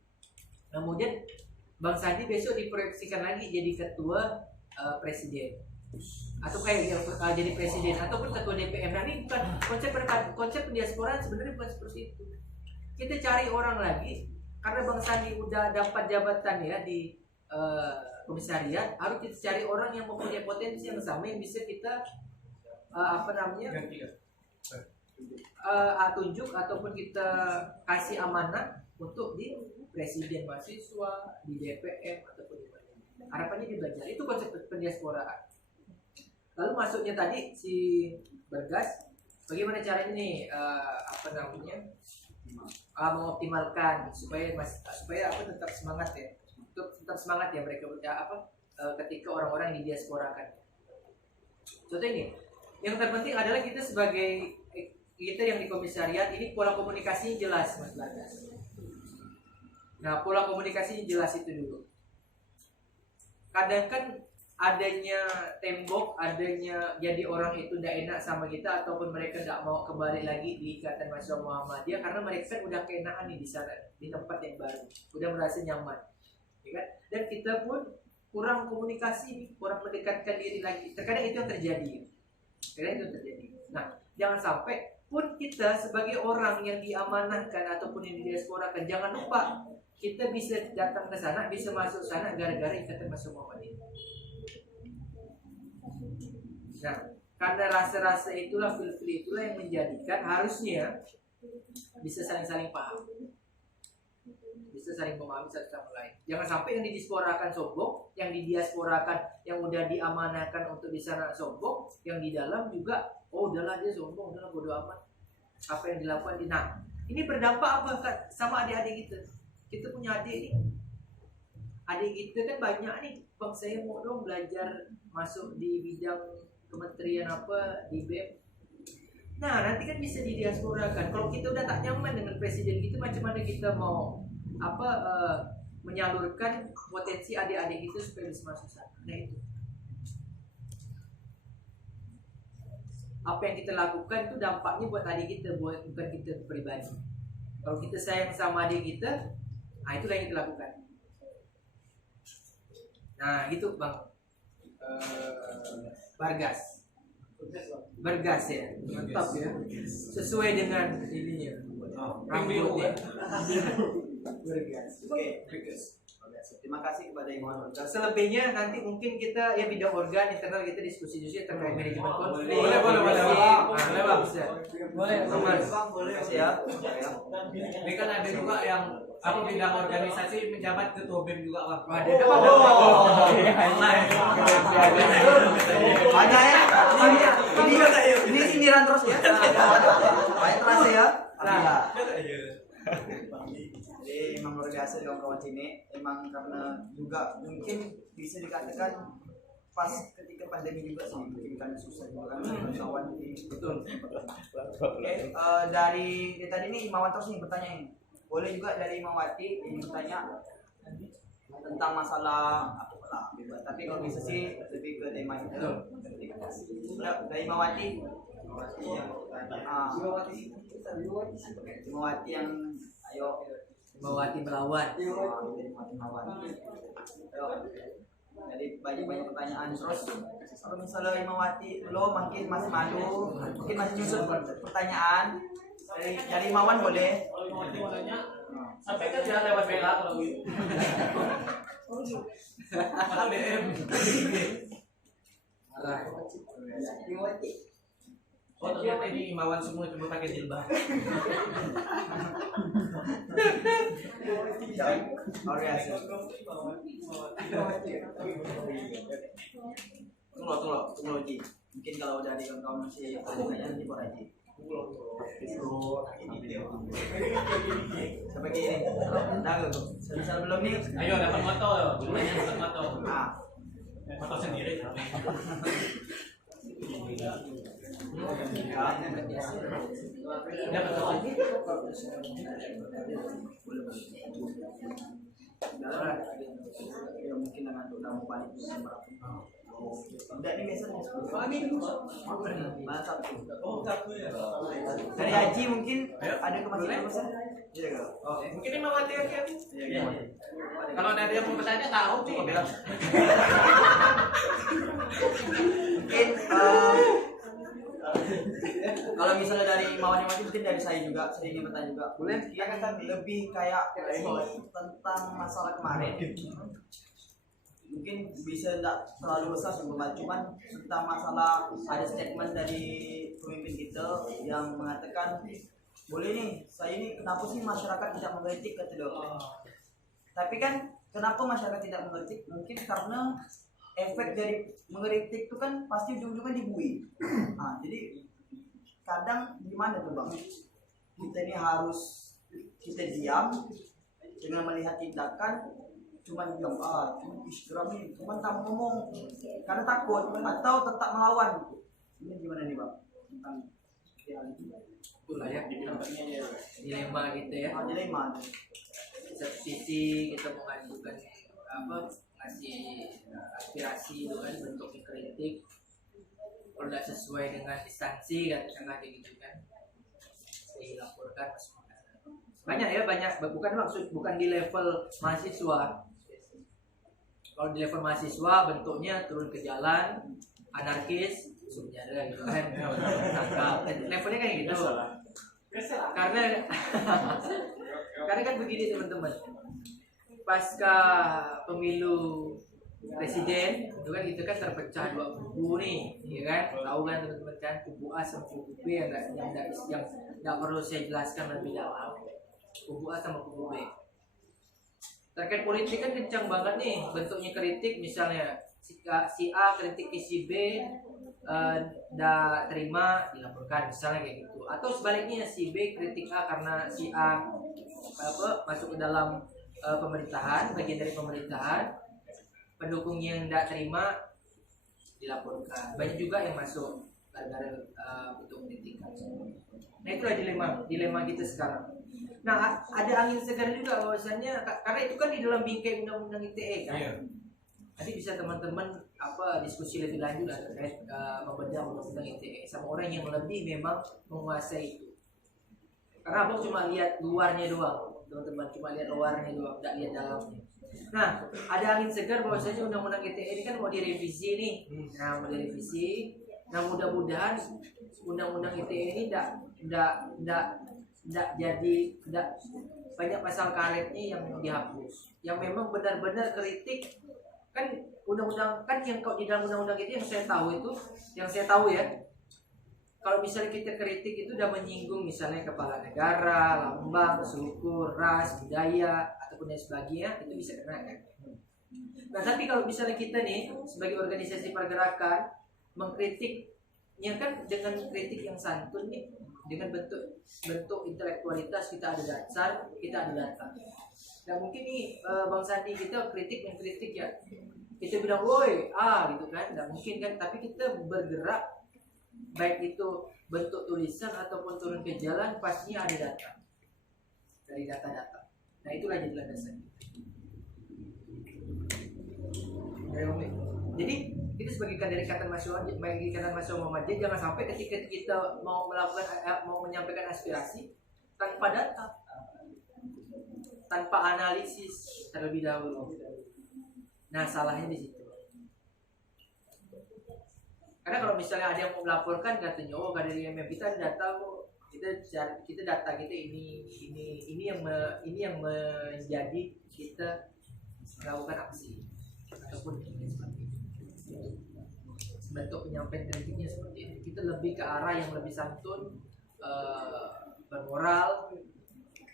kemudian Bang Sandi besok diproyeksikan lagi jadi ketua presiden atau jadi presiden ataupun ketua DPM. Nah ini bukan konsep pendiasporaan, sebenarnya bukan seperti itu. Kita cari orang lagi karena Bang Sandi udah dapat jabatan ya di komisariat, harus kita cari orang yang mempunyai potensi yang sama yang bisa kita tunjuk ataupun kita kasih amanah untuk di presiden mahasiswa, di DPM ataupun di mana. Harapannya dia belajar. Itu konsep pendiasporaan. Lalu masuknya tadi si Bergas, bagaimana caranya nih mengoptimalkan supaya tetap semangat ya. Tetap semangat ya mereka ketika orang-orang di diasporakan. Contoh ini, yang terpenting adalah kita sebagai yang di komisariat ini pola komunikasinya jelas, Mas Bagas. Nah, pola komunikasinya jelas itu dulu. Kadang kan adanya tembok, adanya jadi orang itu tidak enak sama kita ataupun mereka tidak mau kembali lagi di Ikatan Mahasiswa Muhammadiyah karena mereka kan udah keenaan nih di sana, di tempat yang baru, udah merasa nyaman. Ya kan? Dan kita pun kurang komunikasi, kurang mendekatkan diri lagi. Terkadang itu yang terjadi. Nah, jangan sampai pun kita sebagai orang yang diamanahkan ataupun yang didiasporakan, jangan lupa kita bisa datang ke sana, bisa masuk sana gara-gara Ikatan Mahasiswa Muhammadiyah. Nah, karena rasa-rasa itulah, feel-feel itulah yang menjadikan harusnya bisa saling-saling paham. Bisa saling memahami satu sama lain. Jangan sampai yang didiasporakan sombong, yang didiasporakan yang udah diamanahkan untuk di sana sombong, yang di dalam juga udahlah dia sombong, udahlah bodo amat. Apa yang dilakukan di ini berdampak apa sama adik-adik kita? Kita punya adik nih. Adik kita kan banyak nih. Bang, saya mau dong belajar masuk di bidang kementerian apa di BEM. Nah, nanti kan bisa didiasporakan. Kalau kita udah tak nyaman dengan presiden kita, macam mana kita mau menyalurkan potensi adik-adik itu supaya bisa masuk sana. Nah itu apa yang kita lakukan itu dampaknya buat adik kita, bukan kita pribadi. Kalau kita sayang sama adik kita, nah itulah yang kita lakukan. Nah itu Bang Bergas ya, mantap ya, sesuai dengan ininya, rambutnya. Bergas. Oke, Bergas. Terima kasih kepada Imawan Organ. Selebihnya nanti mungkin kita ya bidang organ internal kita diskusi-diskusi terkait manajemen konflik. Boleh, boleh, Bang. Bisa. Boleh, Aman. Boleh siap. Ini kan ada juga yang apa bidang organisasi menjabat ketua BEM juga, Bang. Ada Ada ya. Ini sindiran terus ya. Baik terasa ya. Jadi emang luar biasa di kawan sini. Emang karena juga mungkin bisa dikatakan pas ketika pandemi juga sih mungkin kan susah juga kan kawan ini. Betul. Oke, dari tadi nih Imawan terus nih bertanya. Boleh juga dari Imawati ini bertanya tentang masalah apa lah bebas. Tapi kalau bisa sih lebih ke tema itu. Dari Imawati. Imawati yang ayo Mewati melawan. Jadi banyak pertanyaan terus kalau misalnya Imawati lo mungkin masih malu, mungkin masih nyusun pertanyaan dari Imawan boleh. Kalau mau tanya, sampai kan jangan lewat WA kalau gitu. Atau DM. Oh ternyata ini imawan semua cuma pakai jilbab. Tunggu Ji. Mungkin kalau udah di kawan masih pertanyaan nanti buat Ji. Sampai gini. Nah, misal belum nih. Ayo dapat moto, lumayan dapat moto. Ah, Moto sendiri. Dapat moto. Ya mungkin dengan tamu balik udah ini biasanya mantap tuh. Dari Haji mungkin ada kemasukan pesan? Iya enggak? Mungkin ini mau mati aja. Iya. Kalau ada yang mau bertanya tahu cukup bilang. Mungkin kalau misalnya dari Imawan mungkin dari saya juga, saya ingin bertanya juga. Boleh? Lebih kayak tentang masalah kemarin. Mungkin bisa tidak terlalu besar sebenarnya, cuman tentang masalah ada statement dari pemimpin kita yang mengatakan boleh nih, saya ini kenapa sih masyarakat tidak mengkritik kata dia. Tapi kan kenapa masyarakat tidak mengkritik? Mungkin karena efek dari mengkritik itu kan pasti ujung-ujungnya dibui. Nah, jadi kadang gimana tuh bang? Kita ini harus kita diam dengan melihat tindakan, cuman diam cuma istirahat nih, cuman tak ngomong karena takut atau tetap melawan. Ini gimana nih bang tentang hal itu? Itulah ya dilema gitu ya. Dilema. Satu sisi kita mengajukan apa ngasih aspirasi itu kan bentuknya kritik, kalau tidak sesuai dengan instansi katakanlah kayak gitu kan dilaporkan masuk banyak ya, banyak bukan di level mahasiswa. Kalau di level mahasiswa bentuknya turun ke jalan anarkis sebenarnya gitu kan tangkap levelnya kayak gitu karena kan begini teman-teman, pasca pemilu presiden itu kan kita kan terpecah dua kubu nih, ya kan? Tahu kan teman-teman kan, kubu A sama kubu B yang nggak perlu saya jelaskan lebih dalam. Kubu A sama kubu B. Terkait politik kan kencang banget nih bentuknya kritik, misalnya si A kritik ke si B nggak terima dilaporkan misalnya kayak gitu, atau sebaliknya si B kritik A karena si A masuk ke dalam pemerintahan, bagian dari pemerintahan, pendukung yang tidak terima dilaporkan. Banyak juga yang masuk gara-gara bentuk kritikan. Nah itulah dilema kita sekarang. Nah ada angin segar juga bahwasannya karena itu kan di dalam bingkai undang-undang ITE kan. Iya. Nanti bisa teman-teman diskusi lebih lanjut lah terkait membedah undang-undang ITE sama orang yang lebih memang menguasai itu. Karena abang cuma lihat luarnya doang, teman-teman cuma lihat luarnya doang, tidak lihat dalamnya. Nah, ada angin segar bahwasanya undang-undang ITE ini kan mau direvisi nih. Nah, mau direvisi. Nah, mudah-mudahan undang-undang ITE ini tidak banyak pasal karetnya yang dihapus. Yang memang benar-benar kritik kan undang-undang kan yang kau di dalam undang-undang itu yang saya tahu ya. Kalau misalnya kita kritik itu udah menyinggung misalnya kepala negara, lambang, suku, ras, budaya ataupun yang sebagainya itu bisa kena kan. Nah tapi kalau misalnya kita nih sebagai organisasi pergerakan mengkritiknya kan dengan kritik yang santun nih, dengan bentuk intelektualitas, kita ada dasar, kita ada data. Nah mungkin nih Bang Sandi kita mengkritik ya, kita bilang woi gitu kan, nggak mungkin kan, tapi kita bergerak baik itu bentuk tulisan ataupun turun ke jalan pastinya ada data dari data-data. Nah itulah jadi landasan. Jadi kita sebagai kader Ikatan Mahasiswa Muhammadiyah jangan sampai ketika kita mau menyampaikan aspirasi tanpa data, tanpa analisis terlebih dahulu. Nah salahnya di situ. Karena kalau misalnya ada yang mau melaporkan katanya, oh kader IMM kita ada data kok, kita data kita ini yang menjadi kita melakukan aksi ataupun seperti itu. Bentuk penyampaian kritiknya seperti itu. Kita lebih ke arah yang lebih santun, bermoral,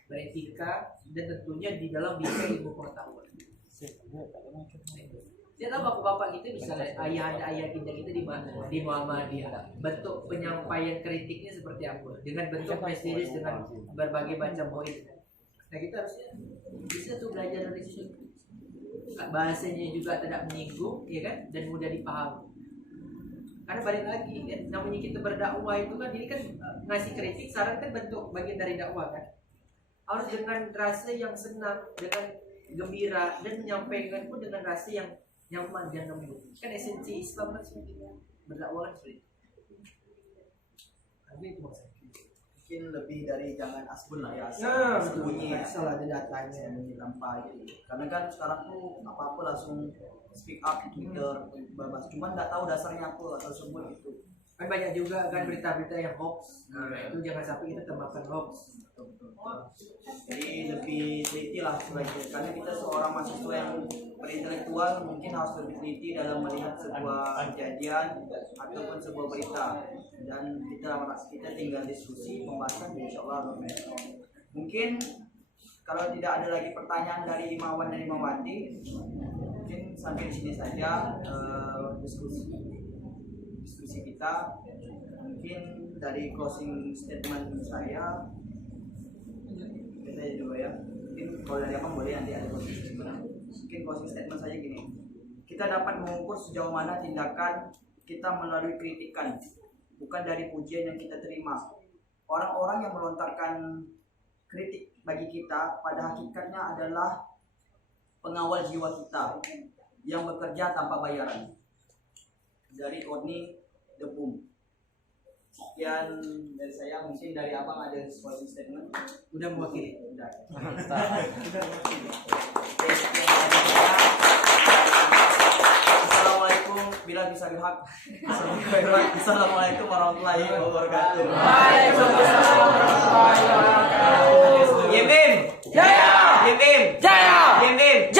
beretika, dan tentunya di dalam bingkai ilmu pengetahuan. Saya tahu bapak-bapak kita misalnya ayah kita di Muhammadiyah, bentuk penyampaian kritiknya seperti apa, dengan bentuk prestiris, dengan berbagai macam poin. Nah kita harusnya bisa tuh belajar dari situ. Bahasanya juga tidak menyinggung, ya kan, dan mudah dipahami. Karena balik lagi kan, namanya kita berdakwah itu kan, ini kan ngasih kritik, saran kan bentuk bagian dari dakwah kan. Harus dengan rasa yang senang, dengan gembira, dan menyampaikan pun dengan rasa yang nyaman dan lembut. Kan esensi Islam kan seperti itu, berdakwah kan seperti itu. Itu maksudnya. Mungkin lebih dari jangan asbun lah ya, sembunyi salah ada datanya, sembunyi tanpa gitu. Karena kan sekarang tuh apa-apa langsung speak up di Twitter, bebas. Cuman nggak tahu dasarnya apa atau semua gitu. Kan banyak juga kan berita-berita yang hoax. Nah itu jangan sampai kita termakan hoax. Jadi lebih teliti lah sebaiknya, karena kita seorang mahasiswa yang berintelektual mungkin harus lebih teliti dalam melihat sebuah kejadian ataupun sebuah berita, dan kita tinggal diskusi pembahasan, insya Allah. Mungkin kalau tidak ada lagi pertanyaan dari Imawan dan Imawati, mungkin sampai di sini saja diskusi kita. Mungkin dari closing statement saya juga ya, mungkin kalau dari Abang boleh nanti ada closing statement. Mungkin closing statement saya gini, kita dapat mengukur sejauh mana tindakan kita melalui kritikan, bukan dari pujian yang kita terima. Orang-orang yang melontarkan kritik bagi kita pada hakikatnya adalah pengawal jiwa kita yang bekerja tanpa bayaran. Dari Oni The Boom. Sekian dari saya, mungkin dari Abang ada closing statement. Udah mewakili. Udah. Assalamualaikum bila bisa bihak. Assalamualaikum warahmatullahi wabarakatuh. Waalaikumsalam warahmatullahi wabarakatuh. Yemim Jaya! Yemim Jaya! Yemim